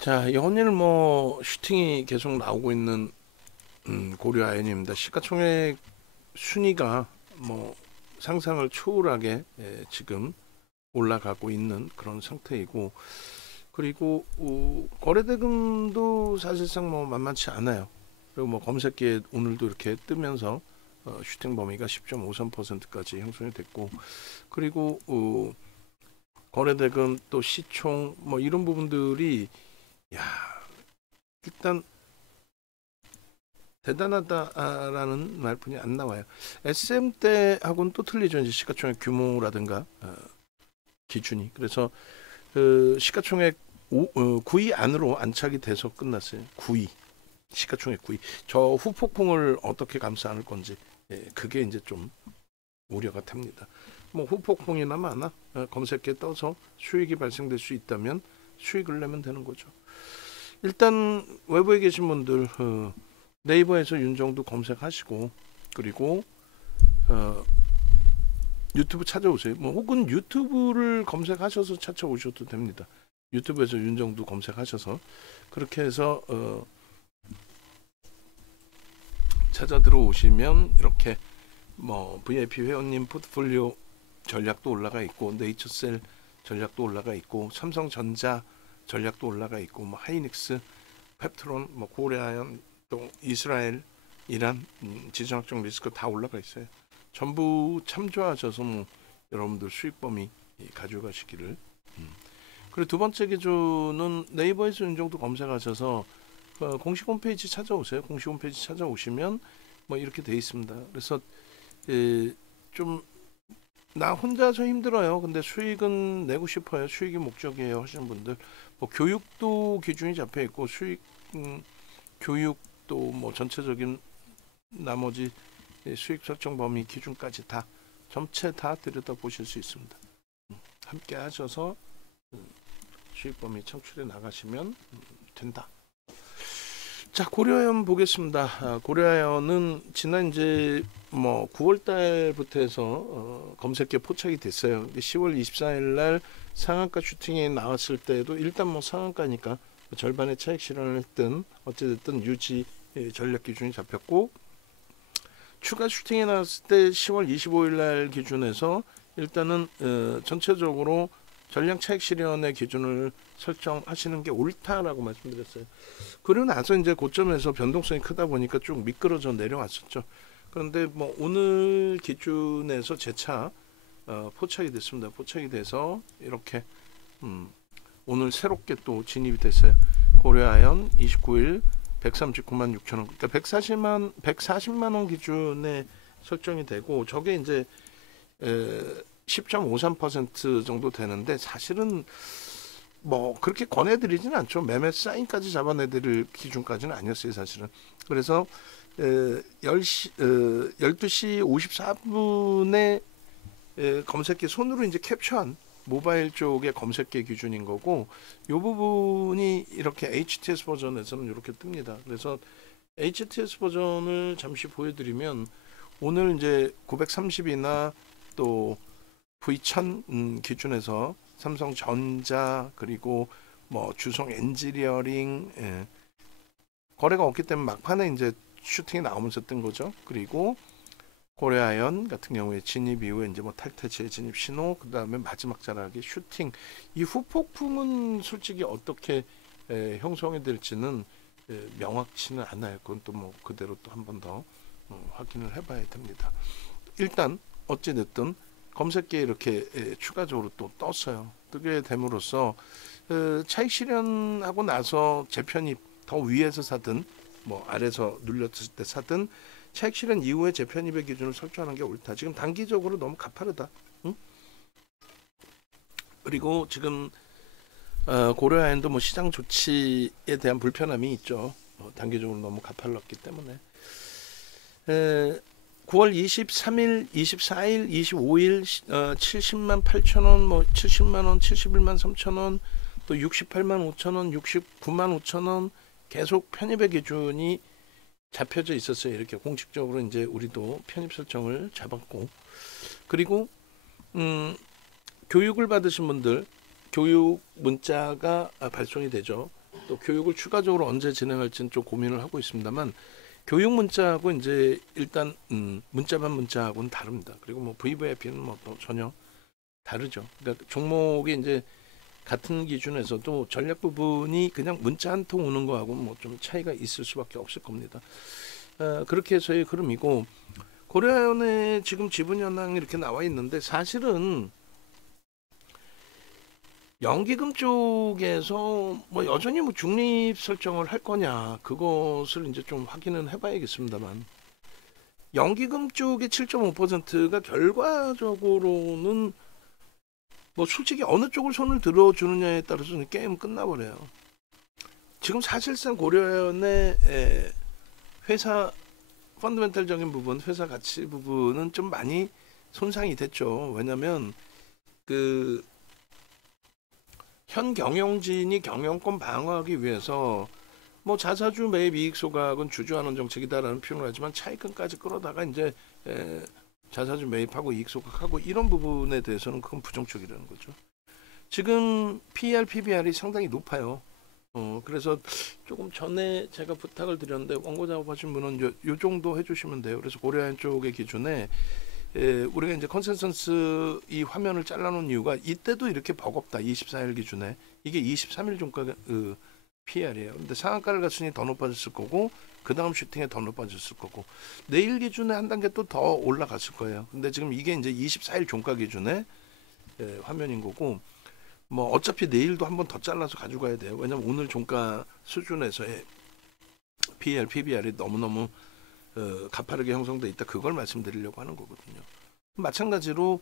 자, 연일 뭐 슈팅이 계속 나오고 있는 고려 아연입니다. 시가총액 순위가 뭐 상상을 초월하게 지금 올라가고 있는 그런 상태이고, 그리고 거래대금도 사실상 뭐 만만치 않아요. 그리고 뭐 검색기에 오늘도 이렇게 뜨면서 슈팅 범위가 10.53%까지 형성이 됐고, 그리고 거래대금 또 시총 뭐 이런 부분들이, 야, 일단 대단하다라는 말뿐이 안 나와요. SM 때하고는 또 틀리죠. 이제 시가총액 규모라든가 기준이. 그래서 그 시가총액 9위 안으로 안착이 돼서 끝났어요. 9위. 시가총액 9위. 저 후폭풍을 어떻게 감싸 안을 건지, 그게 이제 좀 우려가 됩니다. 뭐 후폭풍이나 마나 검색기에 떠서 수익이 발생될 수 있다면 수익을 내면 되는 거죠. 일단 외부에 계신 분들 네이버에서 윤정두 검색하시고, 그리고 유튜브 찾아오세요. 뭐 혹은 유튜브를 검색하셔서 찾아오셔도 됩니다. 유튜브에서 윤정두 검색하셔서 그렇게 해서 찾아 들어오시면 이렇게 뭐 VIP 회원님 포트폴리오 전략도 올라가 있고, 네이처셀 전략도 올라가 있고, 삼성전자 전략도 올라가 있고, 뭐 하이닉스, 펩트론, 뭐 고려아연, 또 이스라엘, 이란, 지정학적 리스크 다 올라가 있어요. 전부 참조하셔서 뭐 여러분들 수익 범위 가져가시기를. 그리고 두 번째 기준은 네이버에서 윤정두 검색하셔서 공식 홈페이지 찾아오세요. 공식 홈페이지 찾아오시면 뭐 이렇게 돼 있습니다. 그래서 좀 나 혼자서 힘들어요. 근데 수익은 내고 싶어요. 수익이 목적이에요 하시는 분들, 뭐 교육도 기준이 잡혀 있고, 수익 교육도 뭐 전체적인 나머지 수익 설정 범위 기준까지 다 전체 다 들여다 보실 수 있습니다. 함께 하셔서 수익 범위 창출해 나가시면 된다. 자, 고려아연 보겠습니다. 고려아연은 지난 이제 뭐 9월 달부터 해서 검색기에 포착이 됐어요. 10월 24일 날 상한가 슈팅이 나왔을 때도 일단 뭐 상한가니까 절반의 차익 실현을 했든 어찌됐든 유지 전략 기준이 잡혔고, 추가 슈팅이 나왔을 때 10월 25일 날 기준에서 일단은 전체적으로 전량 차익 실현의 기준을 설정하시는 게 옳다라고 말씀드렸어요. 그리고 나서 이제 고점에서 변동성이 크다 보니까 쭉 미끄러져 내려왔었죠. 그런데 뭐 오늘 기준에서 재차 포착이 됐습니다. 포착이 돼서 이렇게 오늘 새롭게 또 진입이 됐어요. 고려아연 29일 139만 6천 원, 그러니까 140만 원 기준에 설정이 되고, 저게 이제 10.53% 정도 되는데, 사실은 뭐 그렇게 권해드리진 않죠. 매매 사인까지 잡아내드릴 기준까지는 아니었어요, 사실은. 그래서 12시 54분에 검색기 손으로 이제 캡처한 모바일 쪽의 검색기 기준인 거고, 이 부분이 이렇게 HTS 버전에서는 이렇게 뜹니다. 그래서 HTS 버전을 잠시 보여드리면, 오늘 이제 930이나 또 V1000 기준에서 삼성전자, 그리고 뭐 주성 엔지니어링, 거래가 없기 때문에 막판에 이제 슈팅이 나오면서 뜬 거죠. 그리고 고려아연 같은 경우에 진입 이후에 이제 뭐 탈퇴 재진입 신호, 그 다음에 마지막 자락의 슈팅. 이 후폭풍은 솔직히 어떻게 형성이 될지는 명확치는 않아요. 그건 또 뭐 그대로 또 한 번 더 확인을 해봐야 됩니다. 일단 어찌 됐든 검색기에 이렇게 추가적으로 또 떴어요. 뜨게 됨으로써 차익 실현하고 나서 재편입 더 위에서 사든 뭐 아래서 눌렸을 때 사든 차익 실현 이후에 재편입의 기준을 설정하는 게 옳다. 지금 단기적으로 너무 가파르다. 응? 그리고 지금 고려아연도 뭐 시장 조치에 대한 불편함이 있죠. 단기적으로 너무 가팔랐기 때문에. 9월 23일, 24일, 25일 70만 8천 원, 뭐 70만 원, 71만 3천 원, 또 68만 5천 원, 69만 5천 원 계속 편입의 기준이 잡혀져 있었어요. 이렇게 공식적으로 이제 우리도 편입 설정을 잡았고, 그리고 교육을 받으신 분들 교육 문자가 발송이 되죠. 또 교육을 추가적으로 언제 진행할지는 좀 고민을 하고 있습니다만 교육 문자하고 이제 일단 문자만 문자하고는 다릅니다. 그리고 뭐 VVIP는 뭐 또 전혀 다르죠. 그러니까 종목이 이제 같은 기준에서도 전략 부분이 그냥 문자 한 통 오는 거하고 뭐 좀 차이가 있을 수밖에 없을 겁니다. 그렇게 해서의 흐름이고 고려아연의 지금 지분 현황이 이렇게 나와 있는데 사실은 연기금 쪽에서 뭐 여전히 뭐 중립 설정을 할 거냐 그것을 이제 좀 확인은 해봐야겠습니다만 연기금 쪽의 7.5%가 결과적으로는 뭐 솔직히 어느 쪽을 손을 들어주느냐에 따라서 게임은 끝나버려요. 지금 사실상 고려아연의 회사 펀더멘탈적인 부분, 회사 가치 부분은 좀 많이 손상이 됐죠. 왜냐하면 그 현 경영진이 경영권 방어하기 위해서 뭐 자사주 매입 이익 소각은 주주환원 정책이다라는 표현을 하지만 차익금까지 끌어다가 이제 자사주 매입하고 이익 소각하고 이런 부분에 대해서는 그건 부정적이라는 거죠. 지금 PER, PBR이 상당히 높아요. 그래서 조금 전에 제가 부탁을 드렸는데 원고 작업하신 분은 요 정도 해주시면 돼요. 그래서 고려아연 쪽의 기준에 우리가 이제 컨센서스 이 화면을 잘라놓은 이유가 이때도 이렇게 버겁다. 24일 기준에 이게 23일 종가 PR이에요. 근데 상한가를 갔으니 더 높아졌을 거고 그 다음 슈팅에 더 높아졌을 거고 내일 기준에 한 단계 또 더 올라갔을 거예요. 근데 지금 이게 이제 24일 종가 기준에 화면인 거고 뭐 어차피 내일도 한번 더 잘라서 가져가야 돼요. 왜냐면 오늘 종가 수준에서의 PER, PBR이 너무너무 가파르게 형성돼 있다. 그걸 말씀드리려고 하는 거거든요. 마찬가지로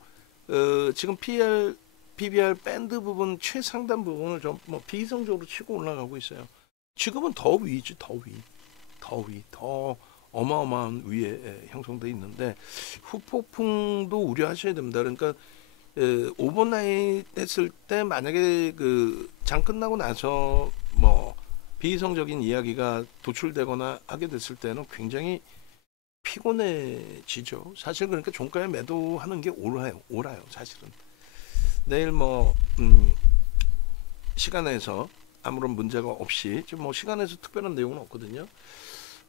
지금 PER, PBR 밴드 부분 최상단 부분을 좀 뭐 비이성적으로 치고 올라가고 있어요. 지금은 더 위지, 더 어마어마한 위에 형성돼 있는데 후폭풍도 우려하셔야 됩니다. 그러니까 오버나잇 했을 때 만약에 그 장 끝나고 나서 뭐 비이성적인 이야기가 도출되거나 하게 됐을 때는 굉장히 피곤해지죠. 사실 그러니까 종가에 매도하는 게 옳아요. 사실은 내일 뭐 시간에서 아무런 문제가 없이 지금 뭐 시간에서 특별한 내용은 없거든요.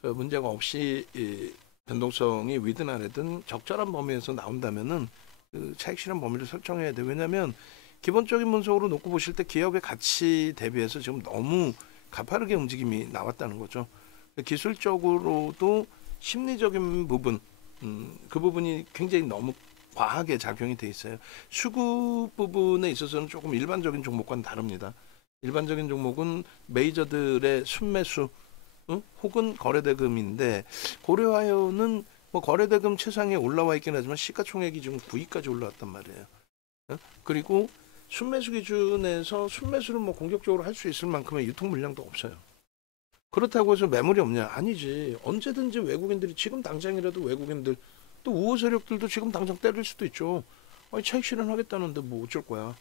문제가 없이 변동성이 위든 아래든 적절한 범위에서 나온다면은 그 차익 실현 범위를 설정해야 돼. 왜냐하면 기본적인 분석으로 놓고 보실 때 기업의 가치 대비해서 지금 너무 가파르게 움직임이 나왔다는 거죠. 기술적으로도 심리적인 부분, 그 부분이 굉장히 너무 과하게 작용이 돼 있어요. 수급 부분에 있어서는 조금 일반적인 종목과는 다릅니다. 일반적인 종목은 메이저들의 순매수 혹은 거래대금인데 고려아연은 뭐 거래대금 최상에 올라와 있긴 하지만 시가총액이 지금 9위까지 올라왔단 말이에요. 그리고 순매수 기준에서 순매수를 뭐 공격적으로 할 수 있을 만큼의 유통 물량도 없어요. 그렇다고 해서 매물이 없냐? 아니지. 언제든지 외국인들이 지금 당장이라도 외국인들 또 우호 세력들도 지금 당장 때릴 수도 있죠. 아니, 차익 실현하겠다는데 뭐 어쩔 거야.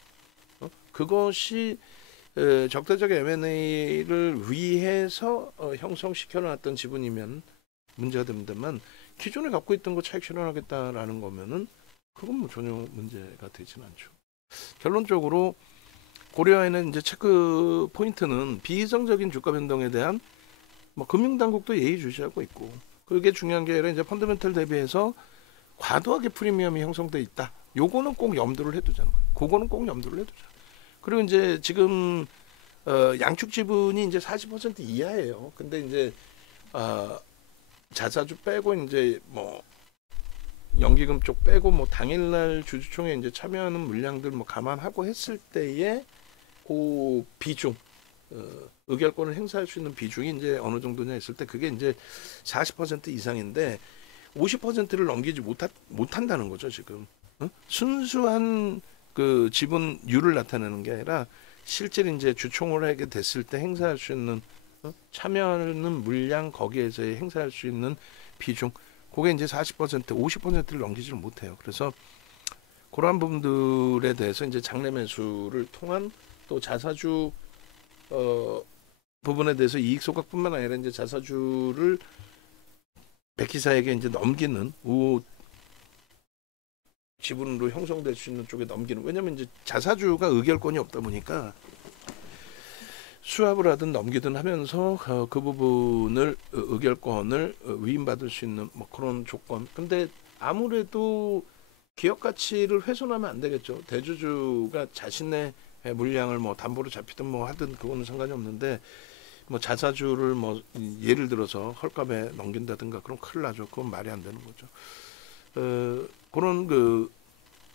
그것이 적대적 M&A를 위해서 형성시켜 놨던 지분이면 문제가 됩니다만 기존에 갖고 있던 거 차익 실현하겠다라는 거면은 그건 뭐 전혀 문제가 되지는 않죠. 결론적으로 고려아연은 이제 체크 포인트는 비이성적인 주가 변동에 대한 뭐 금융당국도 예의주시하고 있고 그게 중요한 게 아니라 이제 펀더멘털 대비해서 과도하게 프리미엄이 형성돼 있다. 요거는 꼭 염두를 해두자는 거예요. 그거는 꼭 염두를 해두자. 그리고 이제 지금 양축 지분이 이제 40% 이하예요. 근데 이제 자사주 빼고 이제 뭐 연기금 쪽 빼고 뭐 당일날 주주총회 이제 참여하는 물량들 뭐 감안하고 했을 때에 그 비중 의결권을 행사할 수 있는 비중이 이제 어느 정도냐 했을 때 그게 이제 40% 이상인데 50%를 넘기지 못한다는 거죠 지금. 순수한 그 지분율을 나타내는 게 아니라 실제 이제 주총을 하게 됐을 때 행사할 수 있는 참여하는 물량 거기에서 행사할 수 있는 비중 그게 이제 40% 50%를 넘기지를 못해요. 그래서 그러한 부분들에 대해서 이제 장내 매수를 통한 또 자사주 부분에 대해서 이익 소각뿐만 아니라 이제 자사주를 백기사에게 이제 넘기는 우호 지분으로 형성될 수 있는 쪽에 넘기는 왜냐면 이제 자사주가 의결권이 없다 보니까 수합을 하든 넘기든 하면서 그 부분을 의결권을 위임받을 수 있는 뭐 그런 조건. 근데 아무래도 기업 가치를 훼손하면 안 되겠죠. 대주주가 자신의 물량을 뭐 담보로 잡히든 뭐 하든 그거는 상관이 없는데 뭐 자사주를 뭐 예를 들어서 헐값에 넘긴다든가 그럼 큰일 나죠. 그건 말이 안 되는 거죠. 그런 그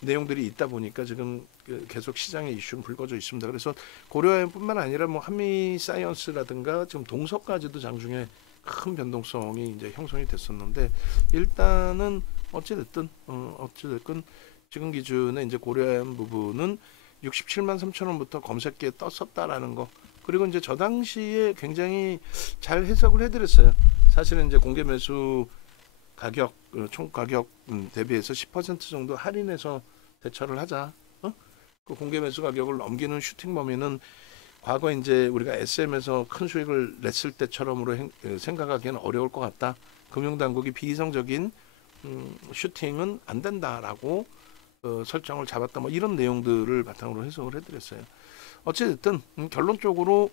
내용들이 있다 보니까 지금 계속 시장에 이슈는 불거져 있습니다. 그래서 고려아연뿐만 아니라 뭐 한미사이언스라든가 지금 동서까지도 장중에 큰 변동성이 이제 형성이 됐었는데 일단은 어찌됐든 지금 기준에 이제 고려아연 부분은 67만 3천 원부터 검색기에 떴었다라는 거. 그리고 이제 저 당시에 굉장히 잘 해석을 해드렸어요. 사실은 이제 공개 매수 가격 총 가격 대비해서 10% 정도 할인해서 대처를 하자. 그 공개 매수 가격을 넘기는 슈팅 범위는 과거 이제 우리가 SM에서 큰 수익을 냈을 때처럼으로 생각하기에는 어려울 것 같다. 금융당국이 비이성적인 슈팅은 안 된다라고 설정을 잡았다. 뭐 이런 내용들을 바탕으로 해석을 해드렸어요. 어찌됐든 결론적으로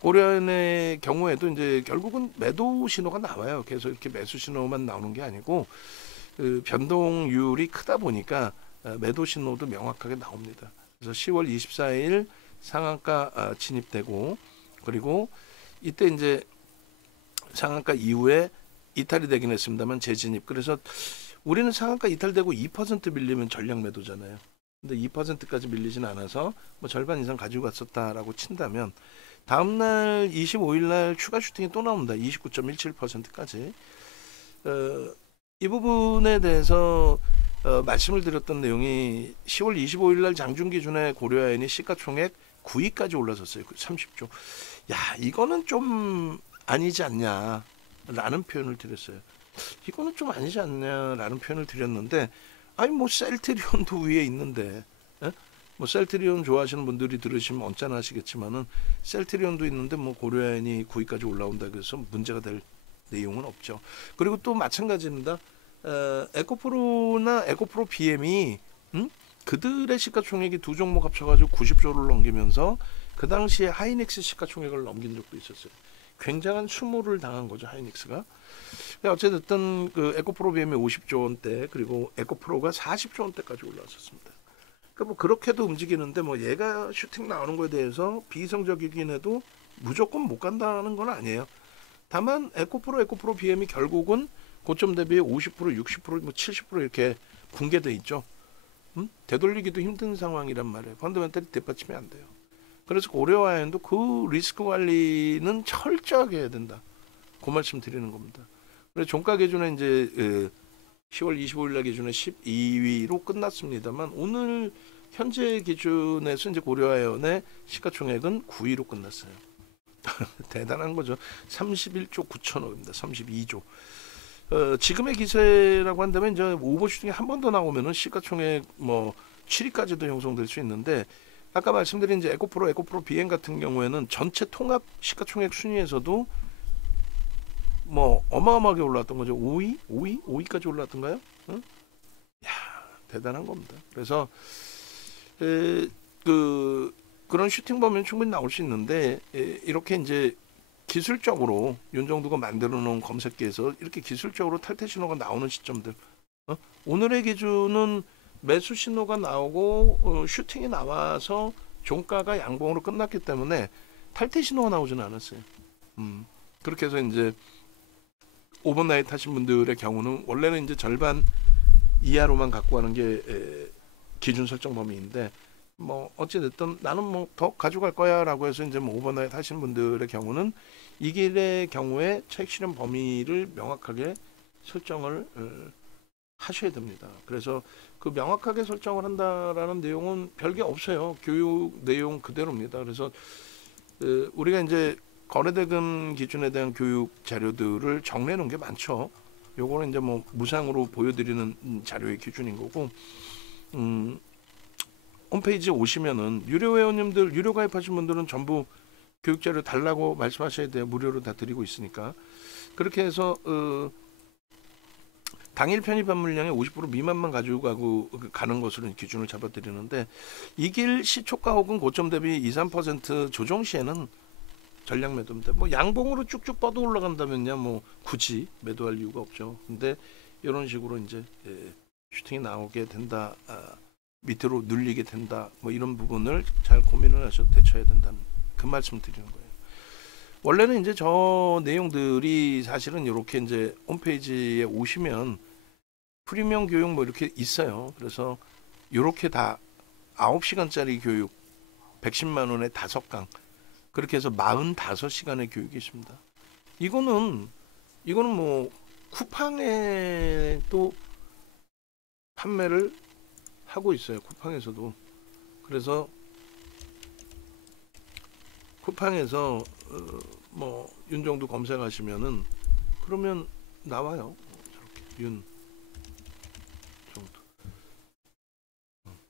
고려아연의 경우에도 이제 결국은 매도 신호가 나와요. 계속 이렇게 매수 신호만 나오는 게 아니고 변동률이 크다 보니까 매도 신호도 명확하게 나옵니다. 그래서 10월 24일 상한가 진입되고 그리고 이때 이제 상한가 이후에 이탈이 되긴 했습니다만 재진입. 그래서 우리는 상한가 이탈되고 2% 밀리면 전략 매도잖아요. 근데 2%까지 밀리진 않아서 뭐 절반 이상 가지고 갔었다라고 친다면 다음날 25일날 추가 슈팅이 또 나옵니다. 29.17%까지. 이 부분에 대해서 말씀을 드렸던 내용이 10월 25일날 장중 기준에 고려아연이 시가총액 9위까지 올라섰어요. 30조. 야, 이거는 좀 아니지 않냐라는 표현을 드렸어요. 이거는 좀 아니지 않냐라는 표현을 드렸는데 아니 뭐 셀트리온도 위에 있는데 뭐 셀트리온 좋아하시는 분들이 들으시면 언짢아 하시겠지만은 셀트리온도 있는데 뭐 고려아연이 9위까지 올라온다 그래서 문제가 될 내용은 없죠. 그리고 또 마찬가지입니다. 에코프로나 에코프로 BM이 그들의 시가총액이 두 종목 합쳐가지고 90조를 넘기면서 그 당시에 하이닉스 시가총액을 넘긴 적도 있었어요. 굉장한 수모를 당한 거죠 하이닉스가. 어쨌든 그 에코프로 BM이 50조 원대 그리고 에코프로가 40조 원대까지 올라왔었습니다. 그러니까 뭐 그렇게도 움직이는데 뭐 얘가 슈팅 나오는 거에 대해서 비이성적이긴 해도 무조건 못 간다는 건 아니에요. 다만 에코프로 BM이 결국은 고점 대비 50%, 60%, 뭐 70% 이렇게 붕괴돼 있죠. 되돌리기도 힘든 상황이란 말이에요. 펀더멘털이 뒷받침이 안 돼요. 그래서 고려아연도 그 리스크 관리는 철저하게 해야 된다. 그 말씀 드리는 겁니다. 그래서 종가 기준에 이제 10월 25일 날 기준에 12위로 끝났습니다만 오늘 현재 기준에서 이제 고려아연의 시가총액은 9위로 끝났어요. 대단한 거죠. 31조 9천억입니다. 32조. 지금의 기세라고 한다면 이제 오버슈팅이 한 번 더 나오면은 시가총액 뭐 7위까지도 형성될 수 있는데 아까 말씀드린 이제 에코프로 BM 같은 경우에는 전체 통합 시가총액 순위에서도 뭐 어마어마하게 올라왔던 거죠. 5위까지 올라왔던가요? 응? 야, 대단한 겁니다. 그래서 그런 슈팅 보면 충분히 나올 수 있는데 이렇게 이제 기술적으로 윤정두가 만들어 놓은 검색기에서 이렇게 기술적으로 탈퇴 신호가 나오는 시점들 오늘의 기준은 매수 신호가 나오고 슈팅이 나와서 종가가 양봉으로 끝났기 때문에 탈퇴 신호가 나오지는 않았어요. 그렇게 해서 이제 오버나잇 하신 분들의 경우는 원래는 이제 절반 이하로만 갖고 가는 게 기준 설정 범위인데 뭐 어찌됐든 나는 뭐 더 가져갈 거야라고 해서 이제 뭐 오버나잇 하신 분들의 경우는 이 길의 경우에 차익 실현 범위를 명확하게 설정을 하셔야 됩니다. 그래서 그 명확하게 설정을 한다라는 내용은 별게 없어요. 교육 내용 그대로입니다. 그래서 우리가 이제 거래대금 기준에 대한 교육 자료들을 정리해 놓은 게 많죠. 요거는 이제 뭐 무상으로 보여드리는 자료의 기준인 거고, 홈페이지에 오시면은 유료 회원님들, 유료 가입하신 분들은 전부 교육 자료 달라고 말씀하셔야 돼요. 무료로 다 드리고 있으니까. 그렇게 해서 당일 편입한 물량의 50% 미만만 가지고 가는 것으로 기준을 잡아드리는데 이길 시초가 혹은 고점 대비 2, 3% 조정 시에는 전략 매도입니다. 뭐 양봉으로 쭉쭉 뻗어 올라간다면야 뭐 굳이 매도할 이유가 없죠. 근데 이런 식으로 이제 슈팅이 나오게 된다, 밑으로 눌리게 된다, 뭐 이런 부분을 잘 고민을 하셔서 대처해야 된다는 그 말씀 드리는 거예요. 원래는 이제 저 내용들이 사실은 이렇게 이제 홈페이지에 오시면 프리미엄 교육 뭐 이렇게 있어요. 그래서 이렇게 다 9시간짜리 교육 110만 원에 5강 그렇게 해서 45시간의 교육이 있습니다. 이거는 뭐 쿠팡에 또 판매를 하고 있어요. 쿠팡에서도. 그래서 쿠팡에서 뭐 윤정도 검색하시면은 그러면 나와요. 저렇게 윤정도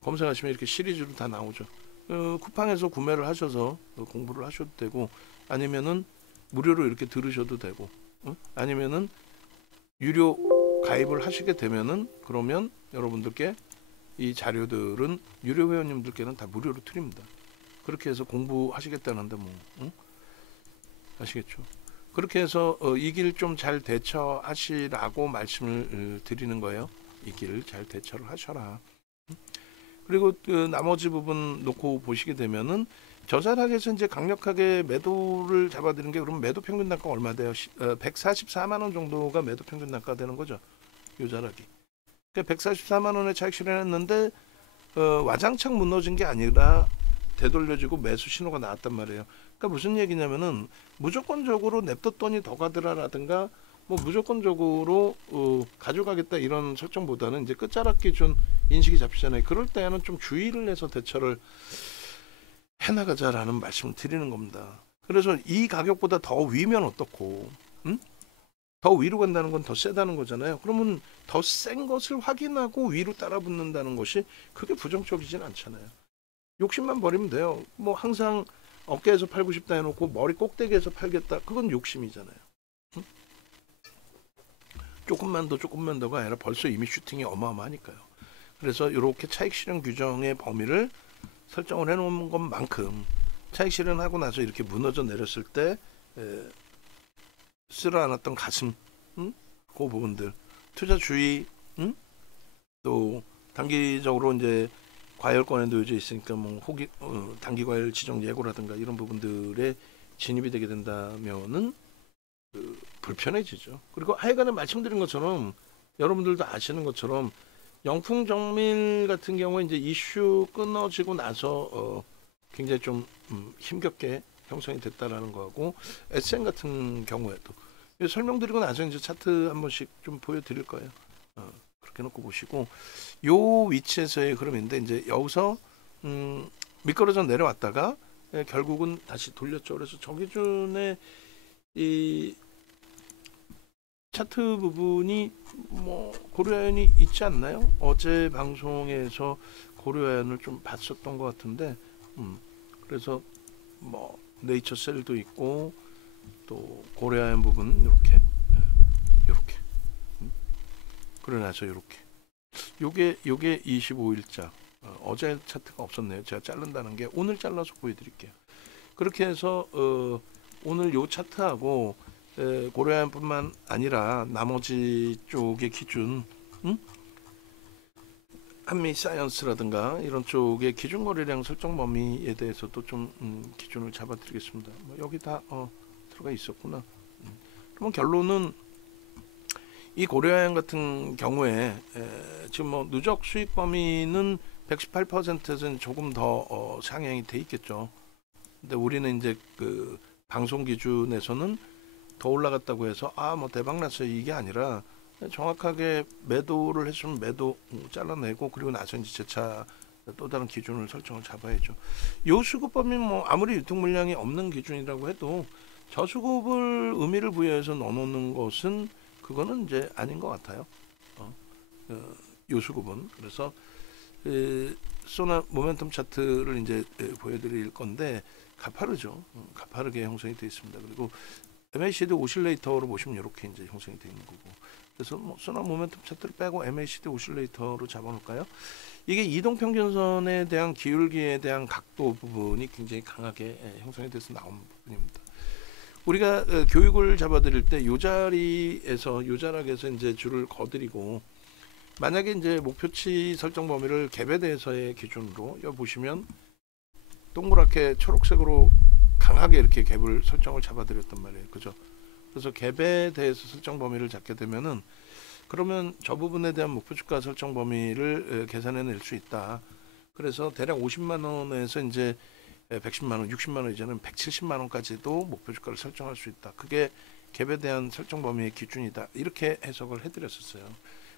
검색하시면 이렇게 시리즈로 다 나오죠. 쿠팡에서 구매를 하셔서 공부를 하셔도 되고 아니면은 무료로 이렇게 들으셔도 되고 아니면은 유료 가입을 하시게 되면은 그러면 여러분들께 이 자료들은 유료 회원님들께는 다 무료로 드립니다. 그렇게 해서 공부하시겠다는데 뭐 아시겠죠? 그렇게 해서 이 길 좀 잘 대처하시라고 말씀을 드리는 거예요. 이 길 잘 대처를 하셔라. 그리고 그 나머지 부분 놓고 보시게 되면은 저자락에서 이제 강력하게 매도를 잡아드리는 게 그럼 매도 평균 단가 얼마 돼요? 144만 원 정도가 매도 평균 단가 되는 거죠. 요 자락이. 그러니까 144만 원에 차익 실현했는데 와장창 무너진 게 아니라 되돌려지고 매수 신호가 나왔단 말이에요. 그러니까 무슨 얘기냐면은 무조건적으로 냅뒀더니 더 가더라라든가 뭐 무조건적으로 가져가겠다 이런 설정보다는 이제 끝자락 기준 인식이 잡히잖아요. 그럴 때는 좀 주의를 해서 대처를 해나가자라는 말씀을 드리는 겁니다. 그래서 이 가격보다 더 위면 어떻고, 더 위로 간다는 건 더 세다는 거잖아요. 그러면 더 센 것을 확인하고 위로 따라 붙는다는 것이 그게 부정적이진 않잖아요. 욕심만 버리면 돼요. 뭐 항상 어깨에서 팔고 싶다 해놓고 머리 꼭대기에서 팔겠다. 그건 욕심이잖아요. 조금만 더가 아니라 벌써 이미 슈팅이 어마어마하니까요. 그래서 이렇게 차익 실현 규정의 범위를 설정을 해놓은 것만큼 차익 실현하고 나서 이렇게 무너져 내렸을 때 쓸어안았던 가슴, 그 부분들, 투자 주의, 또 단기적으로 이제 과열권에 놓여져 있으니까 뭐 단기 과열 지정 예고라든가 이런 부분들에 진입이 되게 된다면은 불편해지죠. 그리고 하여간에 말씀드린 것처럼 여러분들도 아시는 것처럼 영풍 정밀 같은 경우에 이제 이슈 끊어지고 나서 굉장히 좀 힘겹게 형성이 됐다라는 거하고 SN 같은 경우에도 설명드리고 나서 이제 차트 한 번씩 좀 보여드릴 거예요. 그렇게 놓고 보시고 요 위치에서의 흐름인데 이제 여기서 미끄러져 내려왔다가 결국은 다시 돌렸죠. 그래서 저 기준에 이 차트 부분이 뭐 고려아연이 있지 않나요? 어제 방송에서 고려아연을 좀 봤었던 것 같은데 그래서 뭐 네이처셀도 있고 또 고려아연 부분 이렇게 그러나서 이렇게 요게 25일자 어제 차트가 없었네요. 제가 자른다는 게 오늘 잘라서 보여드릴게요. 그렇게 해서 오늘 요 차트하고 고려아연뿐만 아니라 나머지 쪽의 기준, 한미사이언스라든가 이런 쪽의 기준 거래량 설정 범위에 대해서도 좀 기준을 잡아드리겠습니다. 뭐 여기 다 들어가 있었구나. 그러면 결론은 이 고려아연 같은 경우에 지금 뭐 누적 수익 범위는 118%에서는 조금 더 상향이 돼 있겠죠. 근데 우리는 이제 그 방송 기준에서는 더 올라갔다고 해서 뭐 대박 났어요 이게 아니라 정확하게 매도를 했으면 매도 잘라내고 그리고 나서 이제 재차 또 다른 기준을 설정을 잡아야죠. 요 수급범위 뭐 아무리 유통 물량이 없는 기준이라고 해도 저수급을 의미를 부여해서 넣어놓는 것은 그거는 이제 아닌 것 같아요. 요 수급은 그래서 소나 모멘텀 차트를 이제 보여드릴 건데 가파르죠. 가파르게 형성이 되어 있습니다. 그리고 MACD 오실레이터로 보시면 이렇게 이제 형성이 되어 있는 거고 그래서 뭐 순환 모멘텀 차트를 빼고 MACD 오실레이터로 잡아놓을까요? 이게 이동평균선에 대한 기울기에 대한 각도 부분이 굉장히 강하게 형성이 돼서 나온 부분입니다. 우리가 교육을 잡아드릴 때 요 자리에서 요 자락에서 이제 줄을 거드리고, 만약에 이제 목표치 설정 범위를 갭에 대해서의 기준으로 여기 보시면 동그랗게 초록색으로 강하게 이렇게 갭을 설정을 잡아드렸단 말이에요. 그죠? 그래서 갭에 대해서 설정 범위를 잡게 되면은, 그러면 저 부분에 대한 목표 주가 설정 범위를 계산해낼 수 있다. 그래서 대략 50만 원에서 이제 110만 원, 60만 원 이제는 170만 원까지도 목표 주가를 설정할 수 있다. 그게 갭에 대한 설정 범위의 기준이다. 이렇게 해석을 해드렸었어요.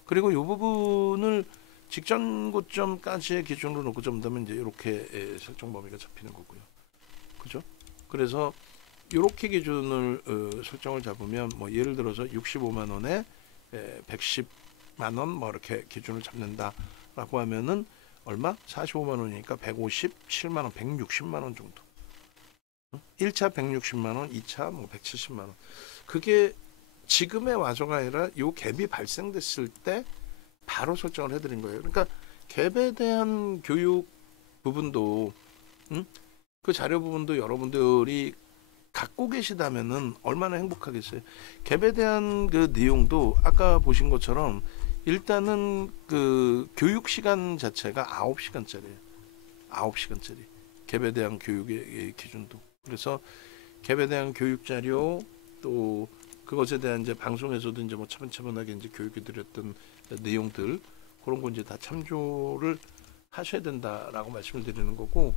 그리고 이 부분을 직전 고점까지의 기준으로 놓고 잡는다면 이제 이렇게 설정 범위가 잡히는 거고요. 그죠? 그래서 이렇게 기준을 설정을 잡으면, 뭐 예를 들어서 65만 원에 110만 원 뭐 이렇게 기준을 잡는다라고 하면은 얼마? 45만 원이니까 157만 원, 160만 원 정도. 1차 160만 원, 2차 뭐 170만 원. 그게 지금의 와저가 아니라 요 갭이 발생됐을 때 바로 설정을 해드린 거예요. 그러니까 갭에 대한 교육 부분도, 그 자료 부분도 여러분들이 갖고 계시다면은 얼마나 행복하겠어요. 갭에 대한 그 내용도 아까 보신 것처럼 일단은 그 교육 시간 자체가 9시간짜리예요. 9시간짜리. 갭에 대한 교육의 기준도. 그래서 갭에 대한 교육 자료, 또 그것에 대한 이제 방송에서도 이제 뭐 차분차분하게 이제 교육해 드렸던 내용들, 그런 거 이제 다 참조를 하셔야 된다라고 말씀을 드리는 거고,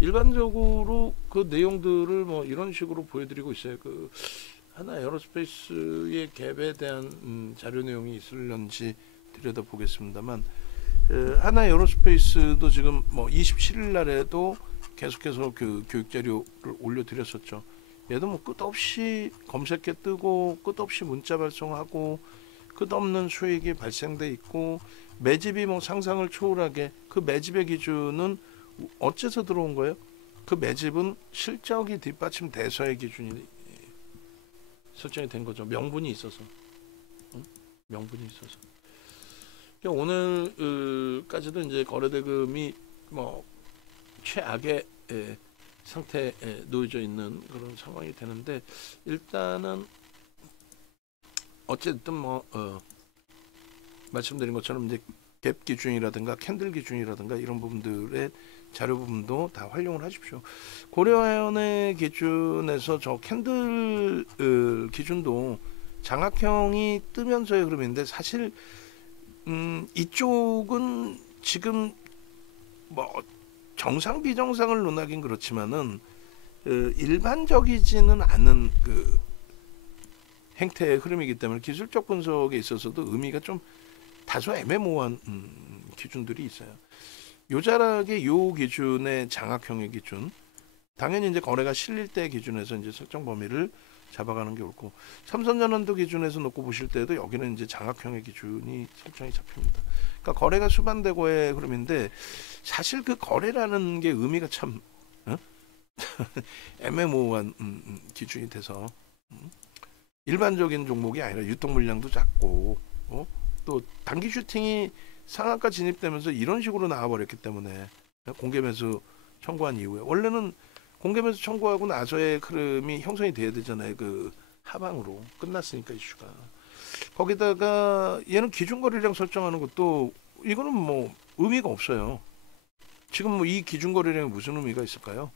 일반적으로 그 내용들을 뭐 이런 식으로 보여드리고 있어요. 그 하나 에어로스페이스의 갭에 대한 자료 내용이 있을런지 들여다 보겠습니다만, 하나 에어로스페이스도 지금 뭐 27일 날에도 계속해서 그 교육 자료를 올려드렸었죠. 얘도 뭐 끝없이 검색해 뜨고 끝없이 문자 발송하고 끝없는 수익이 발생돼 있고, 매집이 뭐 상상을 초월하게, 그 매집의 기준은 어째서 들어온 거예요? 그 매집은 실적이 뒷받침돼서의 기준이 설정이 된 거죠. 명분이 있어서. 명분이 있어서. 그러니까 오늘까지도 이제 거래대금이 뭐 최악의 상태에 놓여져 있는 그런 상황이 되는데, 일단은 어쨌든 뭐 말씀드린 것처럼 이제 갭 기준이라든가 캔들 기준이라든가 이런 부분들의 자료 부분도 다 활용을 하십시오. 고려아연의 기준에서 저 캔들 기준도 장악형이 뜨면서의 흐름인데, 사실 이쪽은 지금 뭐 정상 비정상을 논하긴 그렇지만은 일반적이지는 않은 그 행태의 흐름이기 때문에 기술적 분석에 있어서도 의미가 좀 다소 애매모호한 기준들이 있어요. 요 자락의 요 기준의 장악형의 기준, 당연히 이제 거래가 실릴 때 기준에서 이제 설정 범위를 잡아가는 게 옳고, 삼선전환도 기준에서 놓고 보실 때도 여기는 이제 장악형의 기준이 설정이 잡힙니다. 그러니까 거래가 수반되고의 흐름인데, 사실 그 거래라는 게 의미가 참 애매모호한 기준이 돼서 일반적인 종목이 아니라 유통 물량도 작고, 또 단기 슈팅이 상한가 진입되면서 이런 식으로 나와버렸기 때문에 공개 매수 청구한 이후에, 원래는 공개 매수 청구하고 나서의 흐름이 형성이 돼야 되잖아요. 그 하방으로 끝났으니까 이슈가. 거기다가 얘는 기준 거래량 설정하는 것도 이거는 뭐 의미가 없어요. 지금 뭐 이 기준 거래량이 무슨 의미가 있을까요?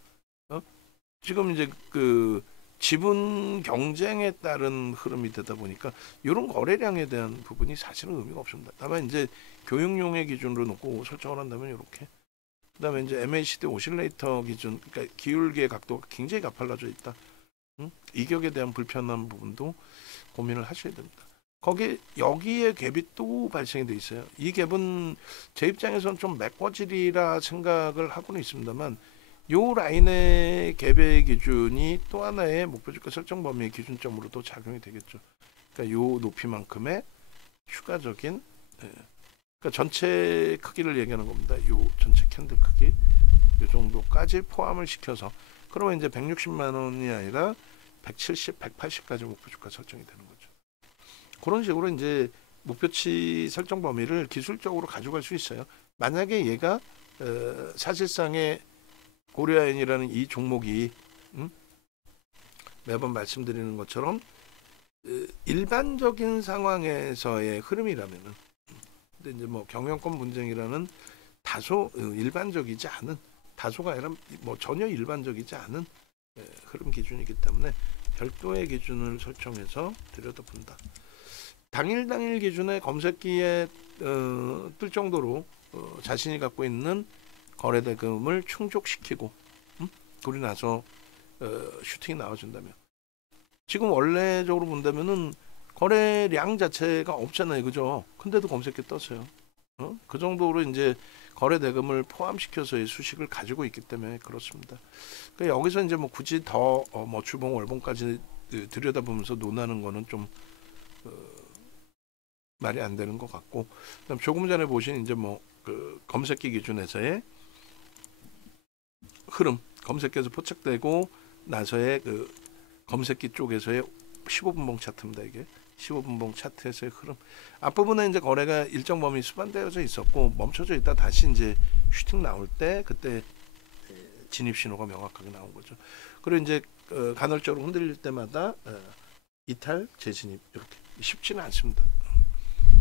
지금 이제 그 지분 경쟁에 따른 흐름이 되다 보니까 이런 거래량에 대한 부분이 사실은 의미가 없습니다. 다만 이제 교육용의 기준으로 놓고 설정을 한다면 이렇게. 그다음에 이제 MACD 오실레이터 기준, 그러니까 기울기의 각도가 굉장히 가팔라져 있다. 이격에 대한 불편한 부분도 고민을 하셔야 됩니다. 여기에 갭이 또 발생이 돼 있어요. 이 갭은 제 입장에서는 좀 메꿔지리라 생각을 하고는 있습니다만, 요 라인의 갭의 기준이 또 하나의 목표주가 설정 범위의 기준점으로도 작용이 되겠죠. 그러니까 요 높이만큼의 추가적인, 그러니까 전체 크기를 얘기하는 겁니다. 요 전체 캔들 크기 요 정도까지 포함을 시켜서, 그러면 이제 160만 원이 아니라 170, 180까지 목표주가 설정이 되는 거죠. 그런 식으로 이제 목표치 설정 범위를 기술적으로 가져갈 수 있어요. 만약에 얘가 사실상의 고려아연이라는 이 종목이 매번 말씀드리는 것처럼 일반적인 상황에서의 흐름이라면은, 근데 이제 뭐 경영권 분쟁이라는 다소 일반적이지 않은, 다소가 아니라 뭐 전혀 일반적이지 않은 흐름 기준이기 때문에 별도의 기준을 설정해서 들여다본다. 당일 기준의 검색기에 뜰 정도로 자신이 갖고 있는 거래대금을 충족시키고 그러고 나서 슈팅이 나와준다면, 지금 원래적으로 본다면은 거래량 자체가 없잖아요, 그죠? 근데도 검색기 떴어요. 그 정도로 이제 거래 대금을 포함시켜서의 수식을 가지고 있기 때문에 그렇습니다. 그러니까 여기서 이제 뭐 굳이 더 뭐 주봉 월봉까지 들여다보면서 논하는 거는 좀 말이 안 되는 것 같고, 그다음 조금 전에 보신 이제 뭐 그 검색기 기준에서의 흐름, 검색기에서 포착되고 나서의 그 검색기 쪽에서의 15분봉 차트입니다. 이게 15분봉 차트에서의 흐름. 앞부분에 이제 거래가 일정 범위 수반되어져 있었고 멈춰져 있다 다시 이제 슈팅 나올 때 그때 진입 신호가 명확하게 나온 거죠. 그리고 이제 간헐적으로 흔들릴 때마다 이탈, 재진입 이렇게 쉽지는 않습니다.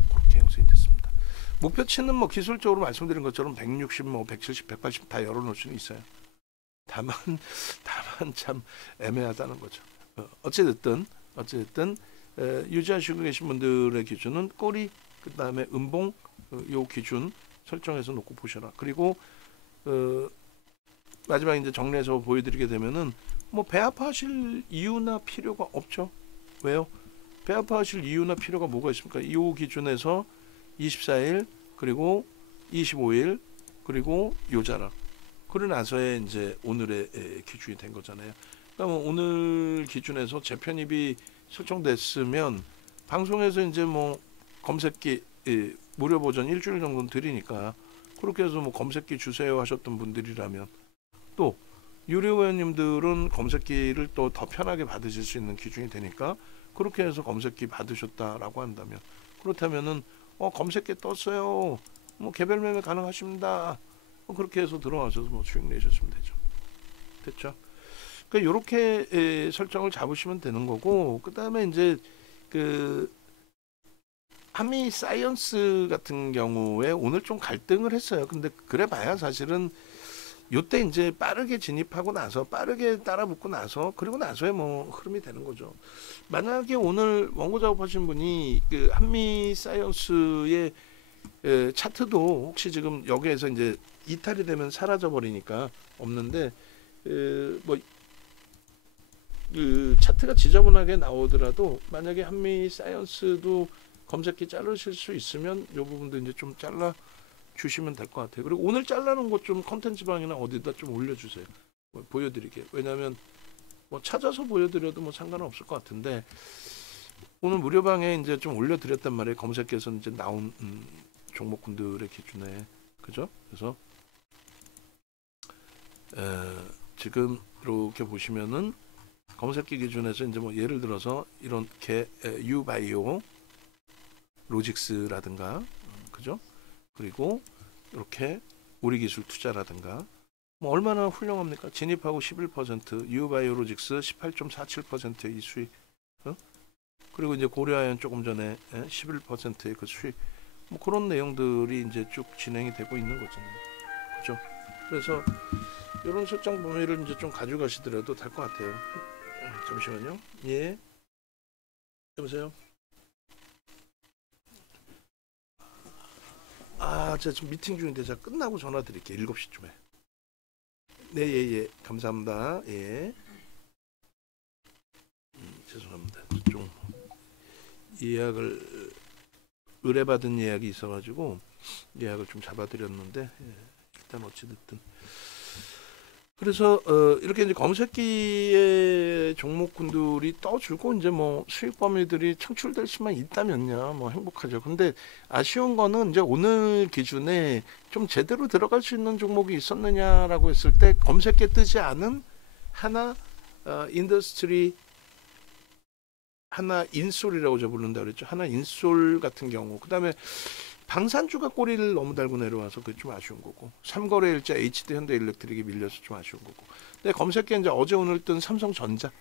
그렇게 형성이 됐습니다. 목표치는 뭐 기술적으로 말씀드린 것처럼 160, 뭐 170, 180 다 열어놓을 수는 있어요. 다만 참 애매하다는 거죠. 어찌됐든 유지하시고 계신 분들의 기준은 꼬리, 그 다음에 음봉, 요 기준 설정해서 놓고 보셔라. 그리고 마지막 이제 정리해서 보여드리게 되면은 뭐 배 아파하실 이유나 필요가 없죠. 왜요? 배 아파하실 이유나 필요가 뭐가 있습니까? 이 기준에서 24일 그리고 25일 그리고 요 자락. 그러고 나서에 이제 오늘의 기준이 된 거잖아요. 그러니까 오늘 기준에서 재편입이 설정됐으면 방송에서 이제 뭐 검색기 무료 버전 일주일 정도는 드리니까 그렇게 해서 뭐 검색기 주세요 하셨던 분들이라면, 또 유료 회원님들은 검색기를 또 더 편하게 받으실 수 있는 기준이 되니까 그렇게 해서 검색기 받으셨다라고 한다면, 그렇다면은 검색기 떴어요, 뭐 개별 매매 가능하십니다, 그렇게 해서 들어와셔서 뭐 수익 내셨으면 되죠. 됐죠? 그러니까 이렇게 설정을 잡으시면 되는 거고, 그 다음에 이제 그 한미 사이언스 같은 경우에 오늘 좀 갈등을 했어요. 근데 그래봐야 사실은 요때 이제 빠르게 진입하고 나서 빠르게 따라붙고 나서 그리고 나서에 뭐 흐름이 되는 거죠. 만약에 오늘 원고 작업하신 분이 그 한미 사이언스의 차트도 혹시 지금 여기에서 이제 이탈이 되면 사라져 버리니까 없는데 뭐 그 차트가 지저분하게 나오더라도 만약에 한미 사이언스도 검색기 자르실 수 있으면 이 부분도 이제 좀 잘라 주시면 될 것 같아요. 그리고 오늘 잘라놓은 것 좀 컨텐츠 방이나 어디다 좀 올려주세요. 뭐 보여드리게. 왜냐하면 뭐 찾아서 보여드려도 뭐 상관은 없을 것 같은데 오늘 무료방에 이제 좀 올려드렸단 말이에요. 검색기에서 이제 나온 종목군들의 기준에, 그죠? 그래서 지금 이렇게 보시면은 검색기 기준에서 이제 뭐 예를 들어서 이렇게 유바이오, 로직스라든가, 그죠? 그리고 이렇게 우리기술 투자라든가 뭐 얼마나 훌륭합니까? 진입하고 11%, 유바이오 로직스 18.47%의 수익, 그리고 이제 고려아연 조금 전에 11%의 그 수익, 뭐 그런 내용들이 이제 쭉 진행이 되고 있는 거잖아요, 그죠? 그래서 이런 설정 범위를 이제 좀 가져가시더라도 될 것 같아요. 잠시만요. 예. 여보세요. 제가 지금 미팅 중인데 제가 끝나고 전화 드릴게요. 7시쯤에. 네, 예. 감사합니다. 예. 죄송합니다. 좀 예약을 의뢰받은 예약이 있어가지고 예약을 좀 잡아드렸는데 일단 어찌됐든 그래서 이렇게 이제 검색기의 종목군들이 떠주고 이제 뭐 수익 범위들이 창출될 수만 있다면요 뭐 행복하죠. 근데 아쉬운 거는 이제 오늘 기준에 좀 제대로 들어갈 수 있는 종목이 있었느냐라고 했을 때 검색기에 뜨지 않은 하나 인더스트리 하나 인솔이라고 저 부른다 그랬죠. 하나 인솔 같은 경우. 그다음에 방산주가 꼬리를 너무 달고 내려와서 그게 좀 아쉬운 거고. 삼거래일자 HD 현대일렉트릭이 밀려서 좀 아쉬운 거고. 근데 검색해 이제 어제 오늘 뜬 삼성전자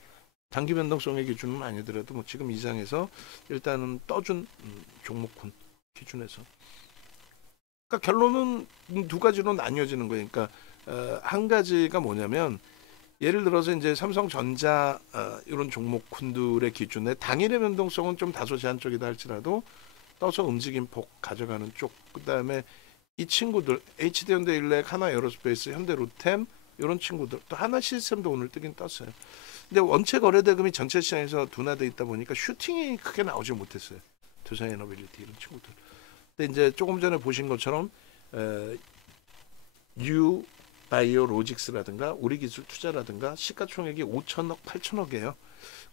단기 변동성의 기준은 아니더라도 뭐 지금 이상에서 일단은 떠준 종목군 기준에서. 그러니까 결론은 두 가지로 나뉘어지는 거예요. 그러니까 한 가지가 뭐냐면 예를 들어서 이제 삼성전자 이런 종목군들의 기준에 당일의 변동성은 좀 다소 제한적이다 할지라도 떠서 움직임 폭 가져가는 쪽, 그다음에 이 친구들 HD현대일렉, 하나에어로스페이스, 현대로템 이런 친구들, 또 하나시스템도 오늘 뜨긴 떴어요. 근데 원체 거래대금이 전체 시장에서 둔화돼 있다 보니까 슈팅이 크게 나오지 못했어요. 두산에너빌리티 이런 친구들. 근데 이제 조금 전에 보신 것처럼 바이오로직스라든가 우리기술투자라든가 시가총액이 5천억, 8천억이에요.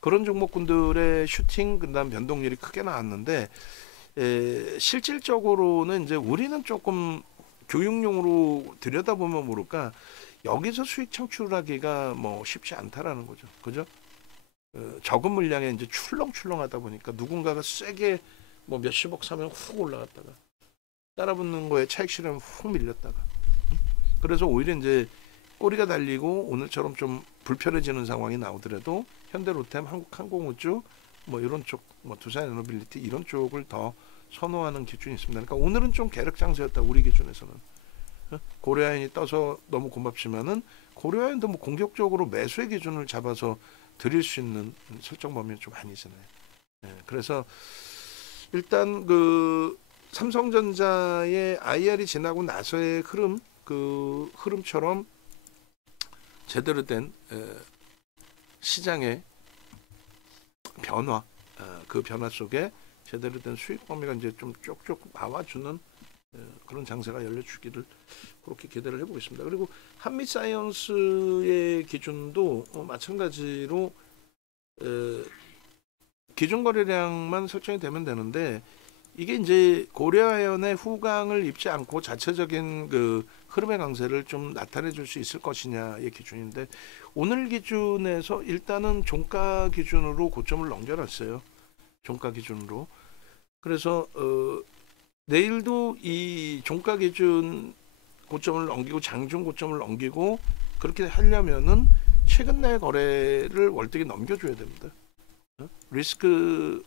그런 종목군들의 슈팅 그다음 변동률이 크게 나왔는데 실질적으로는 이제 우리는 조금 교육용으로 들여다보면 모를까 여기서 수익 창출하기가 뭐 쉽지 않다라는 거죠. 그죠? 적은 물량에 이제 출렁출렁하다 보니까 누군가가 세게 뭐 몇십억 사면 훅 올라갔다가 따라붙는 거에 차익 실현 훅 밀렸다가 그래서 오히려 이제 꼬리가 달리고 오늘처럼 좀 불편해지는 상황이 나오더라도 현대로템, 한국항공우주 뭐 이런 쪽, 뭐 두산에너빌리티 이런 쪽을 더 선호하는 기준이 있습니다. 그러니까 오늘은 좀 계력 장세였다 우리 기준에서는. 고려아연이 떠서 너무 고맙지만은 고려아연도 뭐 공격적으로 매수의 기준을 잡아서 드릴 수 있는 설정 범위는 좀 아니잖아요. 그래서 일단 그 삼성전자의 IR이 지나고 나서의 흐름, 그 흐름처럼 제대로 된 시장의 변화, 그 변화 속에 제대로 된 수익 범위가 이제 좀 쪽쪽 나와주는 그런 장세가 열려주기를 그렇게 기대를 해보겠습니다. 그리고 한미사이언스의 기준도 마찬가지로 기준 거래량만 설정이 되면 되는데 이게 이제 고려아연의 후광을 입지 않고 자체적인 그 흐름의 강세를 좀 나타내 줄 수 있을 것이냐의 기준인데 오늘 기준에서 일단은 종가 기준으로 고점을 넘겨놨어요. 종가 기준으로. 그래서 내일도 이 종가 기준 고점을 넘기고 장중 고점을 넘기고 그렇게 하려면은 최근 내 거래를 월등히 넘겨줘야 됩니다. 리스크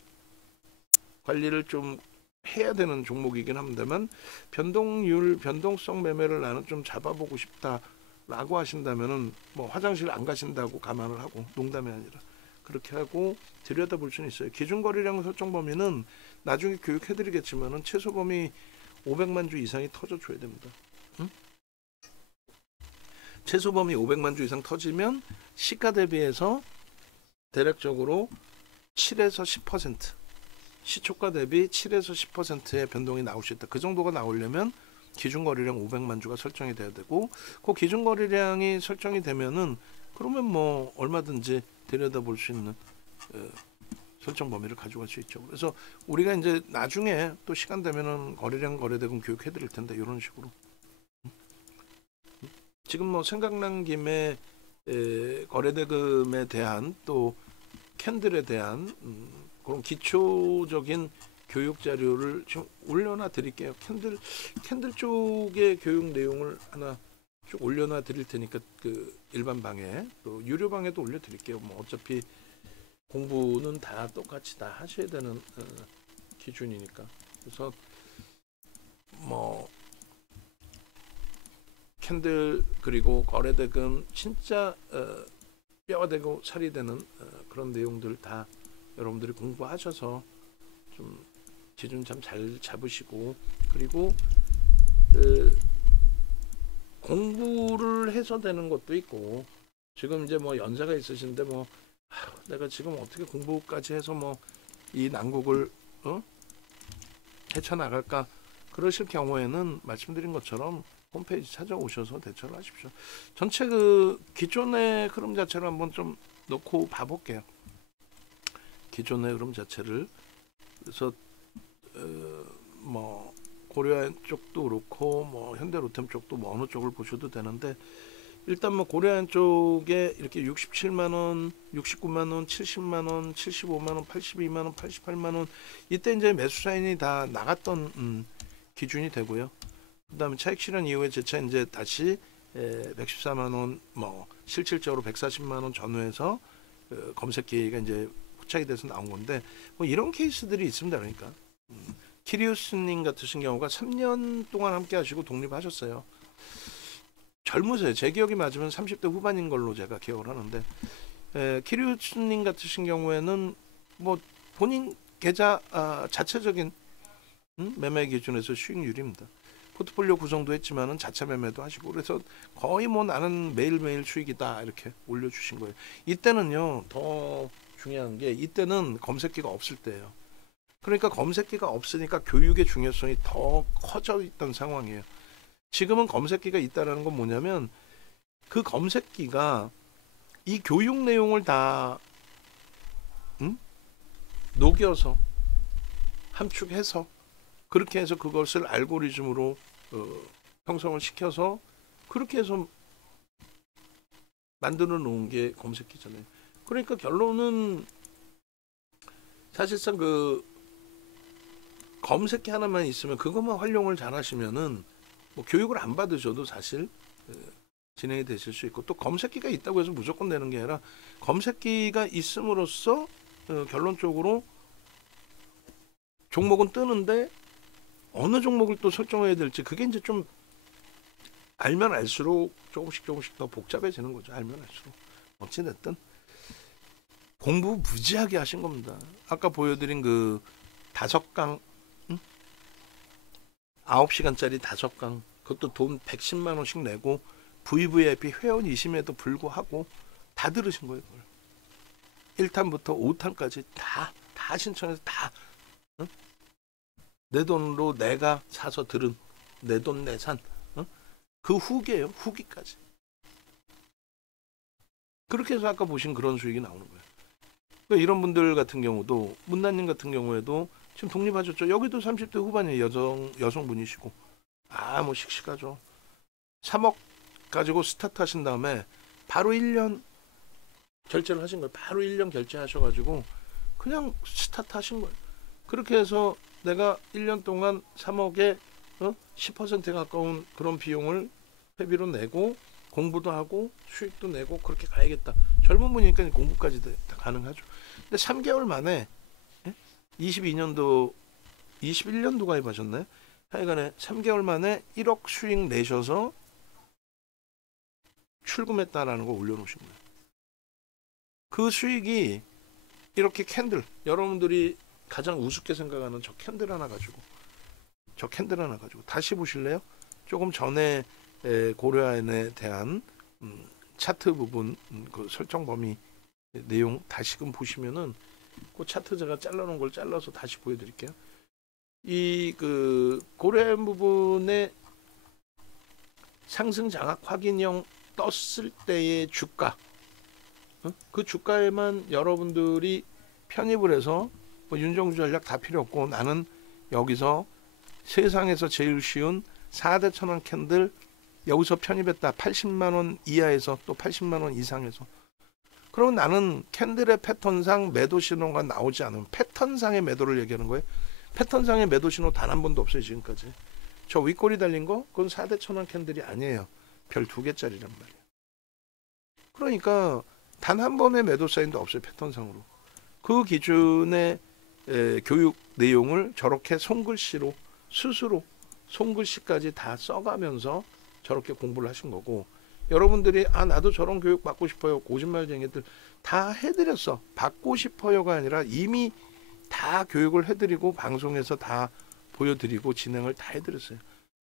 관리를 좀 해야 되는 종목이긴 합니다만 변동률, 변동성 매매를 나는 좀 잡아보고 싶다라고 하신다면은 뭐 화장실 안 가신다고 감안을 하고 농담이 아니라 그렇게 하고 들여다볼 수는 있어요. 기준 거래량 설정 범위는 나중에 교육해드리겠지만은 최소 범위 500만 주 이상이 터져줘야 됩니다. 응? 최소 범위 500만 주 이상 터지면 시가 대비해서 대략적으로 7에서 10% 시초가 대비 7에서 10%의 변동이 나올 수 있다. 그 정도가 나오려면 기준 거래량 500만 주가 설정이 돼야 되고 그 기준 거래량이 설정이 되면은 그러면 뭐 얼마든지 들여다볼 수 있는 설정 범위를 가져갈 수 있죠. 그래서 우리가 이제 나중에 또 시간 되면은 거래량 거래대금 교육해 드릴 텐데 이런 식으로 지금 뭐 생각난 김에 거래대금에 대한 또 캔들에 대한 그런 기초적인 교육 자료를 좀 올려놔 드릴게요. 캔들 쪽의 교육 내용을 하나 쭉 올려놔 드릴 테니까 그 일반 방에 또 유료 방에도 올려 드릴게요. 뭐 어차피 공부는 다 똑같이 다 하셔야 되는 기준이니까. 그래서 뭐 캔들 그리고 거래대금 진짜 뼈가 되고 살이 되는 그런 내용들 다 여러분들이 공부하셔서 좀 기준 참 잘 잡으시고 그리고 공부를 해서 되는 것도 있고 지금 이제 뭐 연세가 있으신데 뭐 내가 지금 어떻게 공부까지 해서 뭐 이 난국을 헤쳐나갈까 그러실 경우에는 말씀드린 것처럼 홈페이지 찾아오셔서 대처를 하십시오. 전체 그 기존의 흐름 자체를 한번 좀 놓고 봐볼게요. 기존의 흐름 자체를. 그래서 뭐 고려아연 쪽도 그렇고 뭐 현대로템 쪽도 뭐 어느 쪽을 보셔도 되는데 일단 뭐 고려안 쪽에 이렇게 67만 원, 69만 원, 70만 원, 75만 원, 82만 원, 88만 원 이때 이제 매수 사인이 다 나갔던 기준이 되고요. 그다음에 차익 실현 이후에 재차 이제 다시 114만 원, 뭐 실질적으로 140만 원 전후에서 검색기가 이제 포착이 돼서 나온 건데 뭐 이런 케이스들이 있습니다. 그러니까 키리우스님 같으신 경우가 3년 동안 함께 하시고 독립하셨어요. 젊으세요. 제 기억이 맞으면 30대 후반인 걸로 제가 기억을 하는데 키리우스님 같으신 경우에는 뭐 본인 계좌 자체적인 매매 기준에서 수익률입니다. 포트폴리오 구성도 했지만은 자체 매매도 하시고 그래서 거의 뭐 나는 매일매일 수익이다 이렇게 올려주신 거예요. 이때는요 더 중요한 게 이때는 검색기가 없을 때예요. 그러니까 검색기가 없으니까 교육의 중요성이 더 커져 있던 상황이에요. 지금은 검색기가 있다라는 건 뭐냐면 그 검색기가 이 교육 내용을 다 녹여서 함축해서 그렇게 해서 그것을 알고리즘으로 형성을 시켜서 그렇게 해서 만들어 놓은 게 검색기잖아요. 그러니까 결론은 사실상 그 검색기 하나만 있으면 그것만 활용을 잘 하시면은 뭐 교육을 안 받으셔도 사실 진행이 되실 수 있고 또 검색기가 있다고 해서 무조건 되는 게 아니라 검색기가 있음으로써 결론적으로 종목은 뜨는데 어느 종목을 또 설정해야 될지 그게 이제 좀 알면 알수록 조금씩 더 복잡해지는 거죠. 알면 알수록. 어찌됐든 공부 무지하게 하신 겁니다. 아까 보여드린 그 5강 9시간짜리 5강 그것도 돈 110만 원씩 내고 VVIP 회원이심에도 불구하고 다 들으신 거예요. 그걸. 1탄부터 5탄까지 다 신청해서 다 내 돈으로 내가 사서 들은 내 돈 내산 그 후기예요. 후기까지. 그렇게 해서 아까 보신 그런 수익이 나오는 거예요. 그러니까 이런 분들 같은 경우도 문나님 같은 경우에도 지금 독립하셨죠. 여기도 30대 후반이에요. 여성분이시고 뭐 씩씩하죠. 3억 가지고 스타트 하신 다음에 바로 1년 결제를 하신 거예요. 바로 1년 결제하셔가지고 그냥 스타트 하신 거예요. 그렇게 해서 내가 1년 동안 3억에 10% 가까운 그런 비용을 회비로 내고 공부도 하고 수익도 내고 그렇게 가야겠다. 젊은 분이니까 공부까지 다 가능하죠. 근데 3개월 만에 22년도 21년도 가입하셨나요? 하여간에 3개월 만에 1억 수익 내셔서 출금했다라는 거 올려놓으신 거예요. 그 수익이 이렇게 캔들 여러분들이 가장 우습게 생각하는 저 캔들 하나 가지고 다시 보실래요? 조금 전에 고려안에 대한 차트 부분 그 설정 범위 내용 다시금 보시면은 그 차트 제가 잘라놓은 걸 잘라서 다시 보여드릴게요. 이 그 고려안 부분의 상승 장악 확인형 떴을 때의 주가 그 주가에만 여러분들이 편입을 해서 뭐 윤정주 전략 다 필요 없고 나는 여기서 세상에서 제일 쉬운 4대 천원 캔들 여기서 편입했다. 80만원 이하에서 또 80만원 이상에서. 그러면 나는 캔들의 패턴상 매도 신호가 나오지 않으면 패턴상의 매도를 얘기하는 거예요. 패턴상의 매도 신호 단 한 번도 없어요. 지금까지. 저 윗꼬리 달린 거 그건 4대 천원 캔들이 아니에요. 별 2개짜리란 말이에요. 그러니까 단 한 번의 매도 사인도 없어요. 패턴상으로. 그 기준의 교육 내용을 저렇게 손글씨로 스스로 손글씨까지 다 써가면서 저렇게 공부를 하신 거고 여러분들이 나도 저런 교육 받고 싶어요. 거짓말쟁이들 다 해드렸어. 받고 싶어요가 아니라 이미 다 교육을 해드리고 방송에서 다 보여드리고 진행을 다 해드렸어요.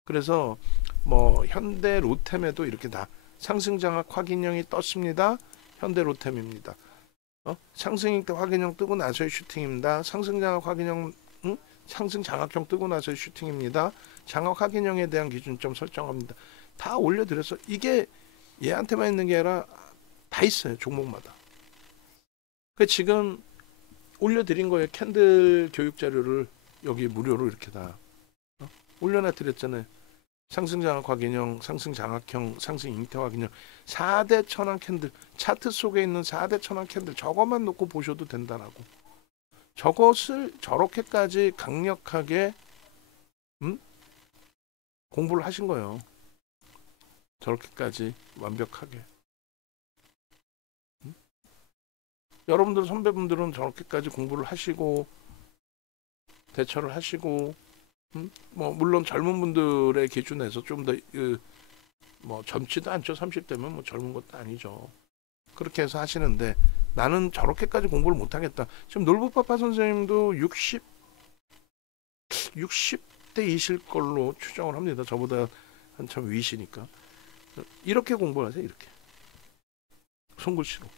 그래서 뭐 현대 로템에도 이렇게 다 상승장악 확인형이 떴습니다. 현대 로템입니다. 상승 확인형 뜨고 나서의 슈팅입니다. 상승장악 확인형 상승 장악형 뜨고 나서의 슈팅입니다. 장악 확인형에 대한 기준점 설정합니다. 다 올려드렸어. 이게 얘한테만 있는 게 아니라 다 있어요. 종목마다. 그 지금 올려드린 거예요. 캔들 교육 자료를 여기 무료로 이렇게 다 올려놔 드렸잖아요. 상승 장악화 기능, 상승 장악형, 상승 잉태화 기능, 4대 천왕 캔들, 차트 속에 있는 4대 천왕 캔들 저것만 놓고 보셔도 된다라고. 저것을 저렇게까지 강력하게 공부를 하신 거예요. 저렇게까지 완벽하게. 여러분들 선배분들은 저렇게까지 공부를 하시고 대처를 하시고 뭐 물론 젊은 분들의 기준에서 좀 더 뭐 젊지도 않죠. 30대면 뭐 젊은 것도 아니죠. 그렇게 해서 하시는데 나는 저렇게까지 공부를 못하겠다. 지금 놀부파파 선생님도 60대이실 걸로 추정을 합니다. 저보다 한참 위시니까. 이렇게 공부를 하세요. 이렇게. 손글씨로.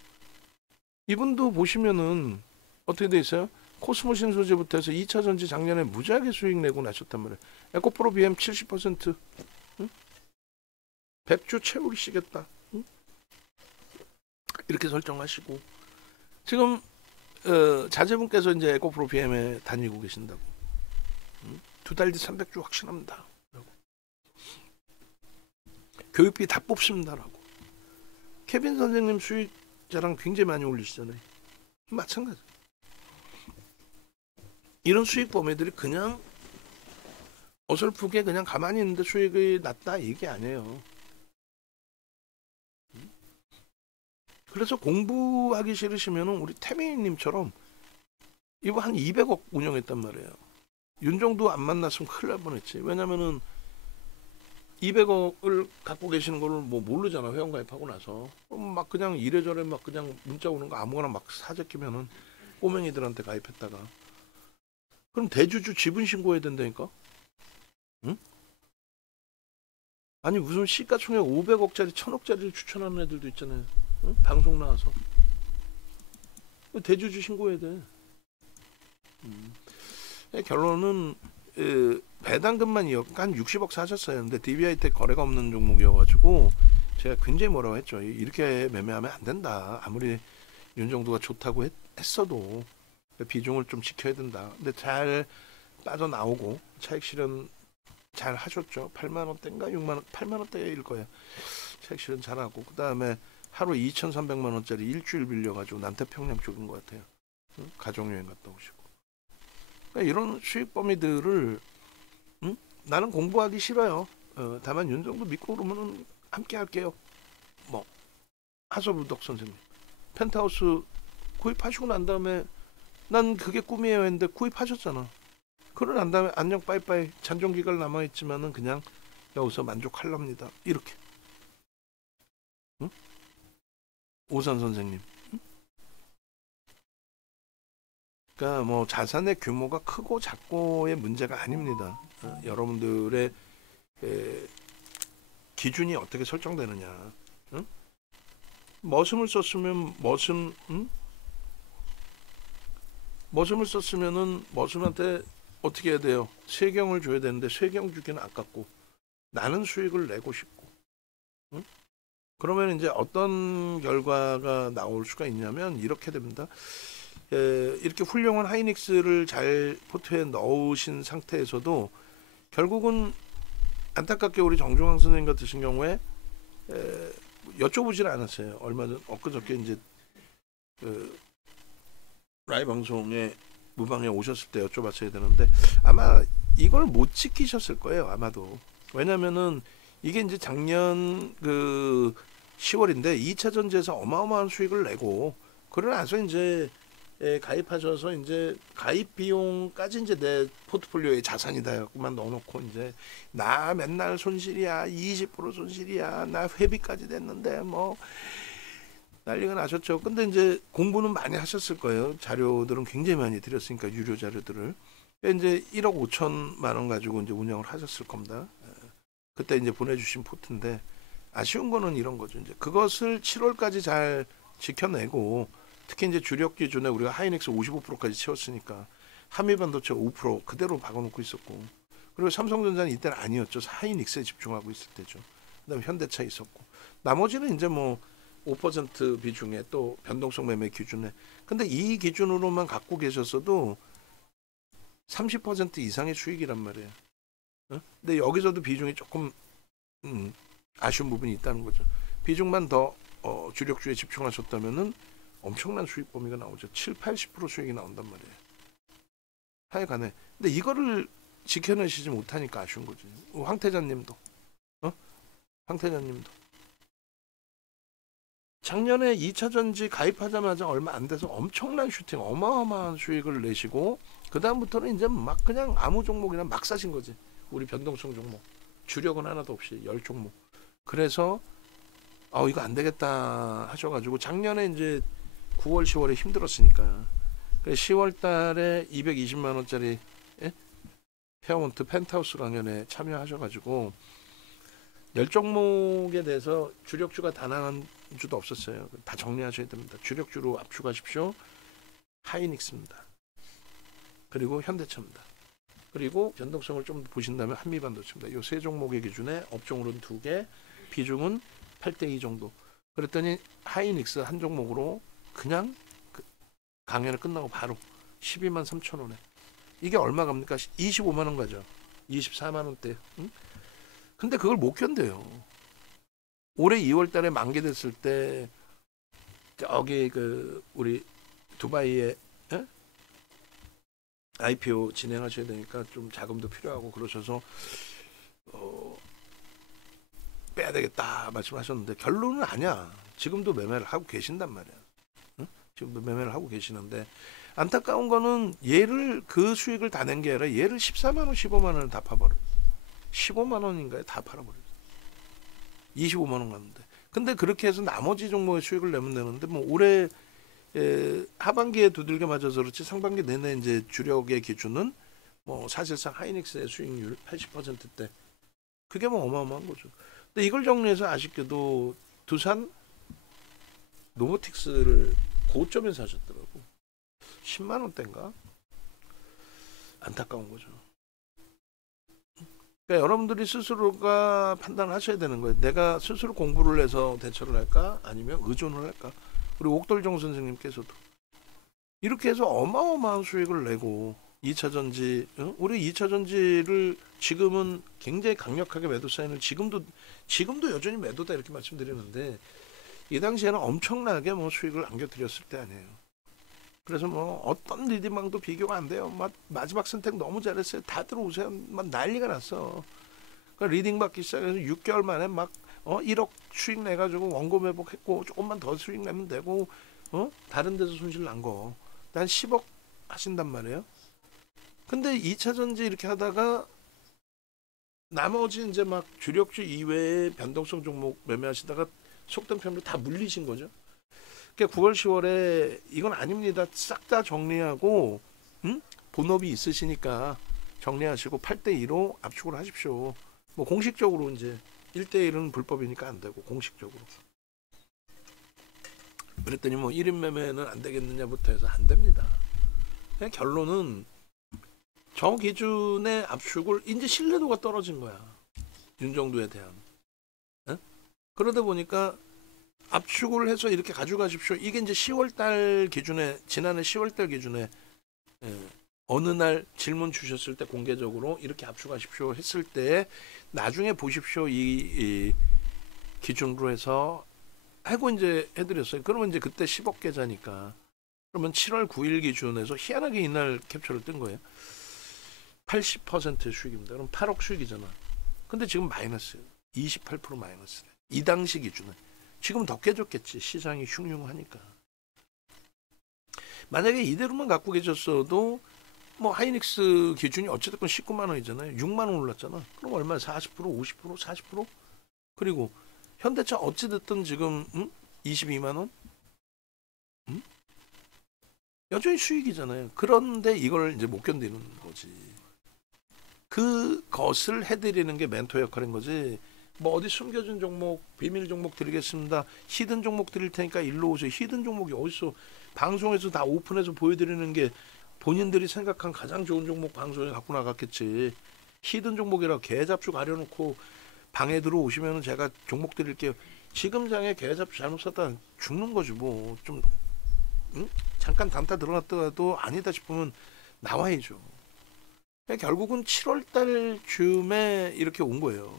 이분도 보시면은 어떻게 돼 있어요? 코스모 신소재부터 해서 2차 전지 작년에 무지하게 수익 내고 나셨단 말이에요. 에코프로 BM 70%. 응? 100주 채우시겠다. 응? 이렇게 설정하시고 지금 자제분께서 이제 에코프로 BM에 다니고 계신다고. 응? 2달 뒤 300주 확신합니다. 라고. 교육비 다 뽑습니다라고. 케빈 선생님 수익 자랑 굉장히 많이 올리시잖아요. 마찬가지. 이런 수익 범위들이 그냥 어설프게 그냥 가만히 있는데 수익이 낮다 이게 아니에요. 그래서 공부하기 싫으시면 우리 태민님처럼 이거 한 200억 운영했단 말이에요. 윤정도 안 만났으면 큰일 날 뻔했지. 왜냐면은 200억을 갖고 계시는 거를 뭐 모르잖아. 회원가입하고 나서 막 그냥 이래저래 막 그냥 문자 오는 거 아무거나 막 사재끼면은 꼬맹이들한테 가입했다가 그럼 대주주 지분 신고해야 된다니까? 응? 아니 무슨 시가총액 500억짜리 1000억짜리를 추천하는 애들도 있잖아요. 응? 방송 나와서 대주주 신고해야 돼. 결론은 배당금만 한 60억 사셨어요. 근데 DBI텍 거래가 없는 종목이어가지고 제가 굉장히 뭐라고 했죠. 이렇게 매매하면 안 된다. 아무리 윤정도가 좋다고 했어도 비중을 좀 지켜야 된다. 근데 잘 빠져나오고 차익 실현 잘 하셨죠. 8만 원대인가 6만 원, 8만 원대일 거예요. 차익 실현 잘하고 그 다음에 하루 2,300만 원짜리 일주일 빌려가지고 남태평양 쪽인 것 같아요. 응? 가족여행 갔다 오시고. 그러니까 이런 수익 범위들을 나는 공부하기 싫어요. 다만 윤정도 믿고 그러면은 함께 할게요. 뭐 하소부덕 선생님 펜트하우스 구입하시고 난 다음에 난 그게 꿈이에요 했는데 구입하셨잖아. 그러고 난 다음에 안녕 빠이빠이 잔존기간 남아있지만은 그냥 여기서 만족할랍니다. 이렇게. 응? 오산 선생님. 응? 그러니까 뭐 자산의 규모가 크고 작고의 문제가 아닙니다. 여러분들의 기준이 어떻게 설정되느냐. 응? 머슴을 썼으면 머슴을 썼으면은 머슴한테 어떻게 해야 돼요? 세경을 줘야 되는데 세경 주기는 아깝고 나는 수익을 내고 싶고. 응? 그러면 이제 어떤 결과가 나올 수가 있냐면 이렇게 됩니다. 이렇게 훌륭한 하이닉스를 잘 포트에 넣으신 상태에서도 결국은 안타깝게 우리 정중앙 선생님 같으신 경우에 여쭤보질 않았어요. 얼마 전 엊그저께 이제 라이브 방송에 무방에 오셨을 때 여쭤봤어야 되는데 아마 이걸 못 지키셨을 거예요. 아마도. 왜냐면은 이게 이제 작년 10월인데 2차 전지에서 어마어마한 수익을 내고 그러고 나서 이제 가입하셔서 이제 가입 비용까지 이제 내 포트폴리오의 자산이다만 넣어놓고 이제 나 맨날 손실이야 20% 손실이야 나 회비까지 됐는데 뭐 난리가 나셨죠. 근데 이제 공부는 많이 하셨을 거예요. 자료들은 굉장히 많이 드렸으니까 유료 자료들을 이제 1억 5천만 원 가지고 이제 운영을 하셨을 겁니다. 그때 이제 보내주신 포트인데 아쉬운 거는 이런 거죠. 이제 그것을 7월까지 잘 지켜내고 특히 이제 주력 기준에 우리가 하이닉스 55%까지 채웠으니까 한미반도체 5% 그대로 박아놓고 있었고 그리고 삼성전자는 이때는 아니었죠. 하이닉스에 집중하고 있을 때죠. 그다음에 현대차 있었고 나머지는 이제 뭐 5% 비중에 또 변동성 매매 기준에 근데 이 기준으로만 갖고 계셨어도 30% 이상의 수익이란 말이에요. 근데 여기서도 비중이 조금 아쉬운 부분이 있다는 거죠. 비중만 더 주력주에 집중하셨다면은 엄청난 수익 범위가 나오죠. 7, 80% 수익이 나온단 말이에요. 하여간에. 근데 이거를 지켜내시지 못하니까 아쉬운 거지. 황태자님도, 황태자님도 작년에 2차전지 가입하자마자 얼마 안 돼서 엄청난 슈팅, 어마어마한 수익을 내시고 그 다음부터는 이제 막 그냥 아무 종목이나 막 사신 거지. 우리 변동성 종목, 주력은 하나도 없이 10종목. 그래서 이거 안 되겠다 하셔가지고 작년에 이제 9월, 10월에 힘들었으니까 10월 달에 220만 원짜리 페어몬트 펜트하우스 강연에 참여하셔가지고 10종목에 대해서 주력주가 단 한 주도 없었어요. 다 정리하셔야 됩니다. 주력주로 압축하십시오. 하이닉스입니다. 그리고 현대차입니다. 그리고 변동성을 좀 보신다면 한미반도체입니다. 이 세 종목의 기준에 업종으로는 2개, 비중은 8대2 정도. 그랬더니 하이닉스 한 종목으로 그냥 강연을 끝나고 바로 12만 3천 원에. 이게 얼마 갑니까? 25만 원 가죠. 24만 원대. 응? 근데 그걸 못 견뎌요. 올해 2월 달에 만기됐을 때 저기 우리 두바이에 IPO 진행하셔야 되니까 좀 자금도 필요하고 그러셔서 빼야 되겠다 말씀하셨는데 결론은 아니야. 지금도 매매를 하고 계신단 말이야. 응? 지금도 매매를 하고 계시는데 안타까운 거는 얘를 그 수익을 다 낸 게 아니라 얘를 14만 원, 15만 원을 다 파버려. 15만 원인가에 다 팔아버려. 25만 원 갔는데. 근데 그렇게 해서 나머지 종목의 수익을 내면 되는데 뭐 올해 하반기에 두들겨 맞아서 그렇지 상반기 내내 이제 주력의 기준은 뭐 사실상 하이닉스의 수익률 80%대. 그게 뭐 어마어마한 거죠. 근데 이걸 정리해서 아쉽게도 두산 노보틱스를 고점에 사셨더라고. 10만 원대인가? 안타까운 거죠. 그러니까 여러분들이 스스로가 판단하셔야 되는 거예요. 내가 스스로 공부를 해서 대처를 할까? 아니면 의존을 할까? 우리 옥돌정 선생님께서도 이렇게 해서 어마어마한 수익을 내고 2차전지, 우리 2차전지를 지금은 굉장히 강력하게 매도 사인을 지금도 여전히 매도다 이렇게 말씀드리는데 이 당시에는 엄청나게 뭐 수익을 안겨드렸을 때 아니에요. 그래서 뭐 어떤 리딩방도 비교가 안 돼요. 막 마지막 선택 너무 잘했어요. 다 들어오세요. 막 난리가 났어. 그러니까 리딩 받기 시작해서 6개월 만에 막 1억 수익 내가지고 원금 회복했고 조금만 더 수익 내면 되고 다른 데서 손실 난 거. 난 10억 하신단 말이에요. 근데 2차전지 이렇게 하다가 나머지 이제 막 주력주 이외에 변동성 종목 매매하시다가 속된 편으로 다 물리신 거죠. 그러니까 9월, 10월에 이건 아닙니다. 싹 다 정리하고 본업이 있으시니까 정리하시고 8대2로 압축을 하십시오. 뭐 공식적으로 이제 1대1은 불법이니까 안 되고 공식적으로. 그랬더니 뭐 1인 매매는 안 되겠느냐부터 해서 안 됩니다. 그냥 결론은 저 기준의 압축을 이제 신뢰도가 떨어진 거야. 윤정도에 대한. 그러다 보니까 압축을 해서 이렇게 가져가십시오. 이게 이제 10월달 기준에 지난해 10월달 기준에 어느 날 질문 주셨을 때 공개적으로 이렇게 압축하십시오 했을 때 나중에 보십시오 이 기준으로 해서 하고 이제 해드렸어요. 그러면 이제 그때 10억 계좌니까 그러면 7월 9일 기준에서 희한하게 이날 캡처를 뜬 거예요. 80% 수익입니다. 그럼 8억 수익이잖아. 근데 지금 마이너스예요. 28% 마이너스래. 이 당시 기준은. 지금 더 깨졌겠지. 시장이 흉흉하니까. 만약에 이대로만 갖고 계셨어도 뭐 하이닉스 기준이 어쨌든 19만 원이잖아요. 6만 원 올랐잖아. 그럼 얼마야? 40%, 50%, 40%? 그리고 현대차 어찌됐든 지금 22만 원? 여전히 수익이잖아요. 그런데 이걸 이제 못 견디는 거지. 그것을 해드리는 게 멘토 역할인 거지. 뭐 어디 숨겨진 종목, 비밀 종목 드리겠습니다. 히든 종목 드릴 테니까 일로 오세요. 히든 종목이 어딨어? 방송에서 다 오픈해서 보여드리는 게 본인들이 생각한 가장 좋은 종목 방송에 갖고 나갔겠지. 히든 종목이라 개잡수 가려놓고 방에 들어오시면 제가 종목 드릴게요. 지금 장에 개잡수 잘못 샀다 죽는 거지 뭐. 좀 잠깐 단타 들어갔다가도 아니다 싶으면 나와야죠. 그러니까 결국은 7월 달 즈음에 이렇게 온 거예요.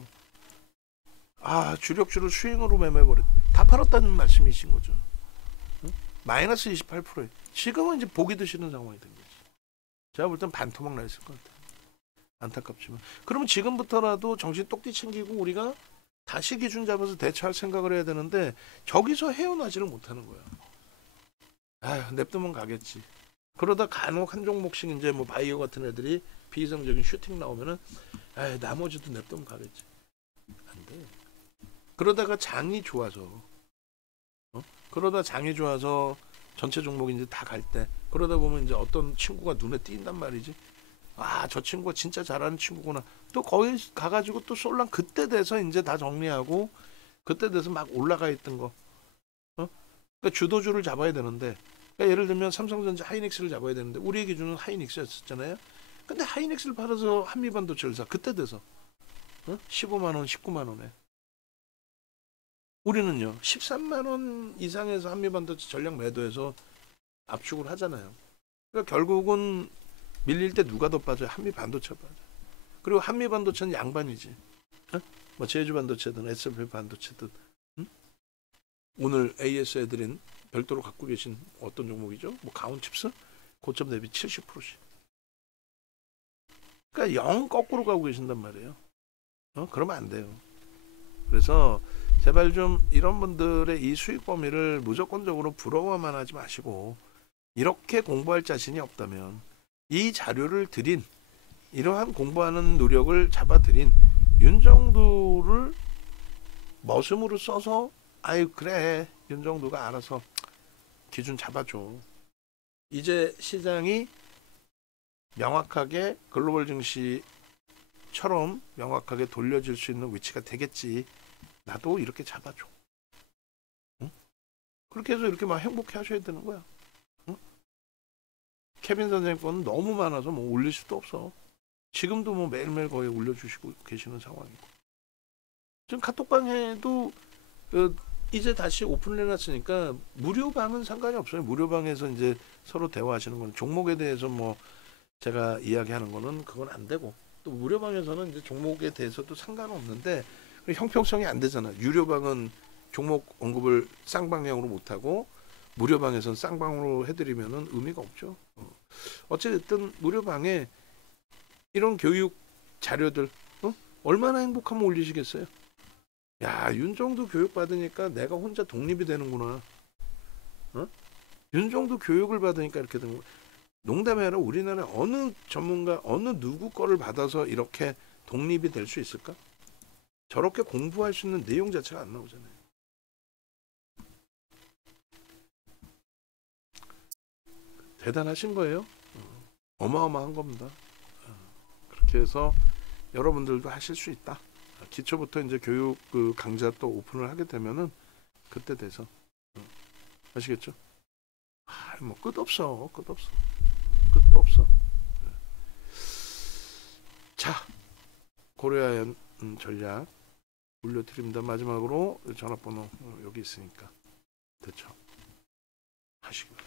아, 주력주를 스윙으로 매매해버렸. 다 팔았다는 말씀이신 거죠. 응? 마이너스 28%에. 지금은 이제 보기 드시는 상황이 된 거지. 제가 볼 땐 반토막 나 있을 것 같아요. 안타깝지만. 그러면 지금부터라도 정신 똑띠 챙기고 우리가 다시 기준 잡아서 대처할 생각을 해야 되는데 저기서 헤어나지를 못하는 거야. 아휴, 냅두면 가겠지. 그러다 간혹 한 종목씩 이제 뭐 바이오 같은 애들이 비이성적인 슈팅 나오면은 아휴, 나머지도 냅두면 가겠지. 안 돼. 그러다가 장이 좋아서 그러다 장이 좋아서 전체 종목이 이제 다 갈 때 그러다 보면 이제 어떤 친구가 눈에 띈단 말이지. 아, 저 친구가 진짜 잘하는 친구구나. 또 거기 가가지고 또 쏠랑 그때 돼서 이제 다 정리하고 그때 돼서 막 올라가 있던 거. 그러니까 주도주를 잡아야 되는데 그러니까 예를 들면 삼성전자 하이닉스를 잡아야 되는데 우리의 기준은 하이닉스였잖아요. 근데 하이닉스를 팔아서 한미반도체를 사. 그때 돼서 15만 원, 19만 원에. 우리는요 13만 원 이상에서 한미반도체 전략 매도해서 압축을 하잖아요. 그러니까 결국은 밀릴 때 누가 더 빠져요? 한미반도체가 빠져요. 그리고 한미반도체는 양반이지. 뭐 제주반도체든 SLP 반도체든. 오늘 AS 애들은 별도로 갖고 계신 어떤 종목이죠? 뭐 가온칩스? 고점 대비 70%씩. 그러니까 영 거꾸로 가고 계신단 말이에요. 그러면 안 돼요. 그래서 제발 좀 이런 분들의 이 수익 범위를 무조건적으로 부러워만 하지 마시고 이렇게 공부할 자신이 없다면 이 자료를 드린 이러한 공부하는 노력을 잡아드린 윤정두를 머슴으로 써서 아유 그래 윤정두가 알아서 기준 잡아줘. 이제 시장이 명확하게 글로벌 증시처럼 명확하게 돌려질 수 있는 위치가 되겠지. 나도 이렇게 잡아줘. 응? 그렇게 해서 이렇게 막 행복해 하셔야 되는 거야. 응? 케빈 선생님 거는 너무 많아서 뭐 올릴 수도 없어. 지금도 뭐 매일매일 거의 올려주시고 계시는 상황이고. 지금 카톡방에도 이제 다시 오픈을 해놨으니까 무료방은 상관이 없어요. 무료방에서 이제 서로 대화하시는 거는 종목에 대해서 뭐 제가 이야기하는 거는 그건 안 되고 또 무료방에서는 이제 종목에 대해서도 상관없는데 형평성이 안 되잖아. 유료방은 종목 언급을 쌍방향으로 못하고 무료방에서는 쌍방으로 해드리면은 의미가 없죠. 어찌됐든 무료방에 이런 교육 자료들 얼마나 행복하면 올리시겠어요? 야, 윤정도 교육 받으니까 내가 혼자 독립이 되는구나. 윤정도 교육을 받으니까 이렇게 되는 거야. 농담이 아니라 우리나라 어느 전문가 어느 누구 거를 받아서 이렇게 독립이 될 수 있을까? 저렇게 공부할 수 있는 내용 자체가 안 나오잖아요. 대단하신 거예요. 어마어마한 겁니다. 그렇게 해서 여러분들도 하실 수 있다. 기초부터 이제 교육 그 강좌 또 오픈을 하게 되면은 그때 돼서 아시겠죠? 뭐 끝없어, 끝없어, 끝도 없어. 자, 고려아연 전략 올려드립니다. 마지막으로 전화번호 여기 있으니까 됐죠? 하시기 바랍니다.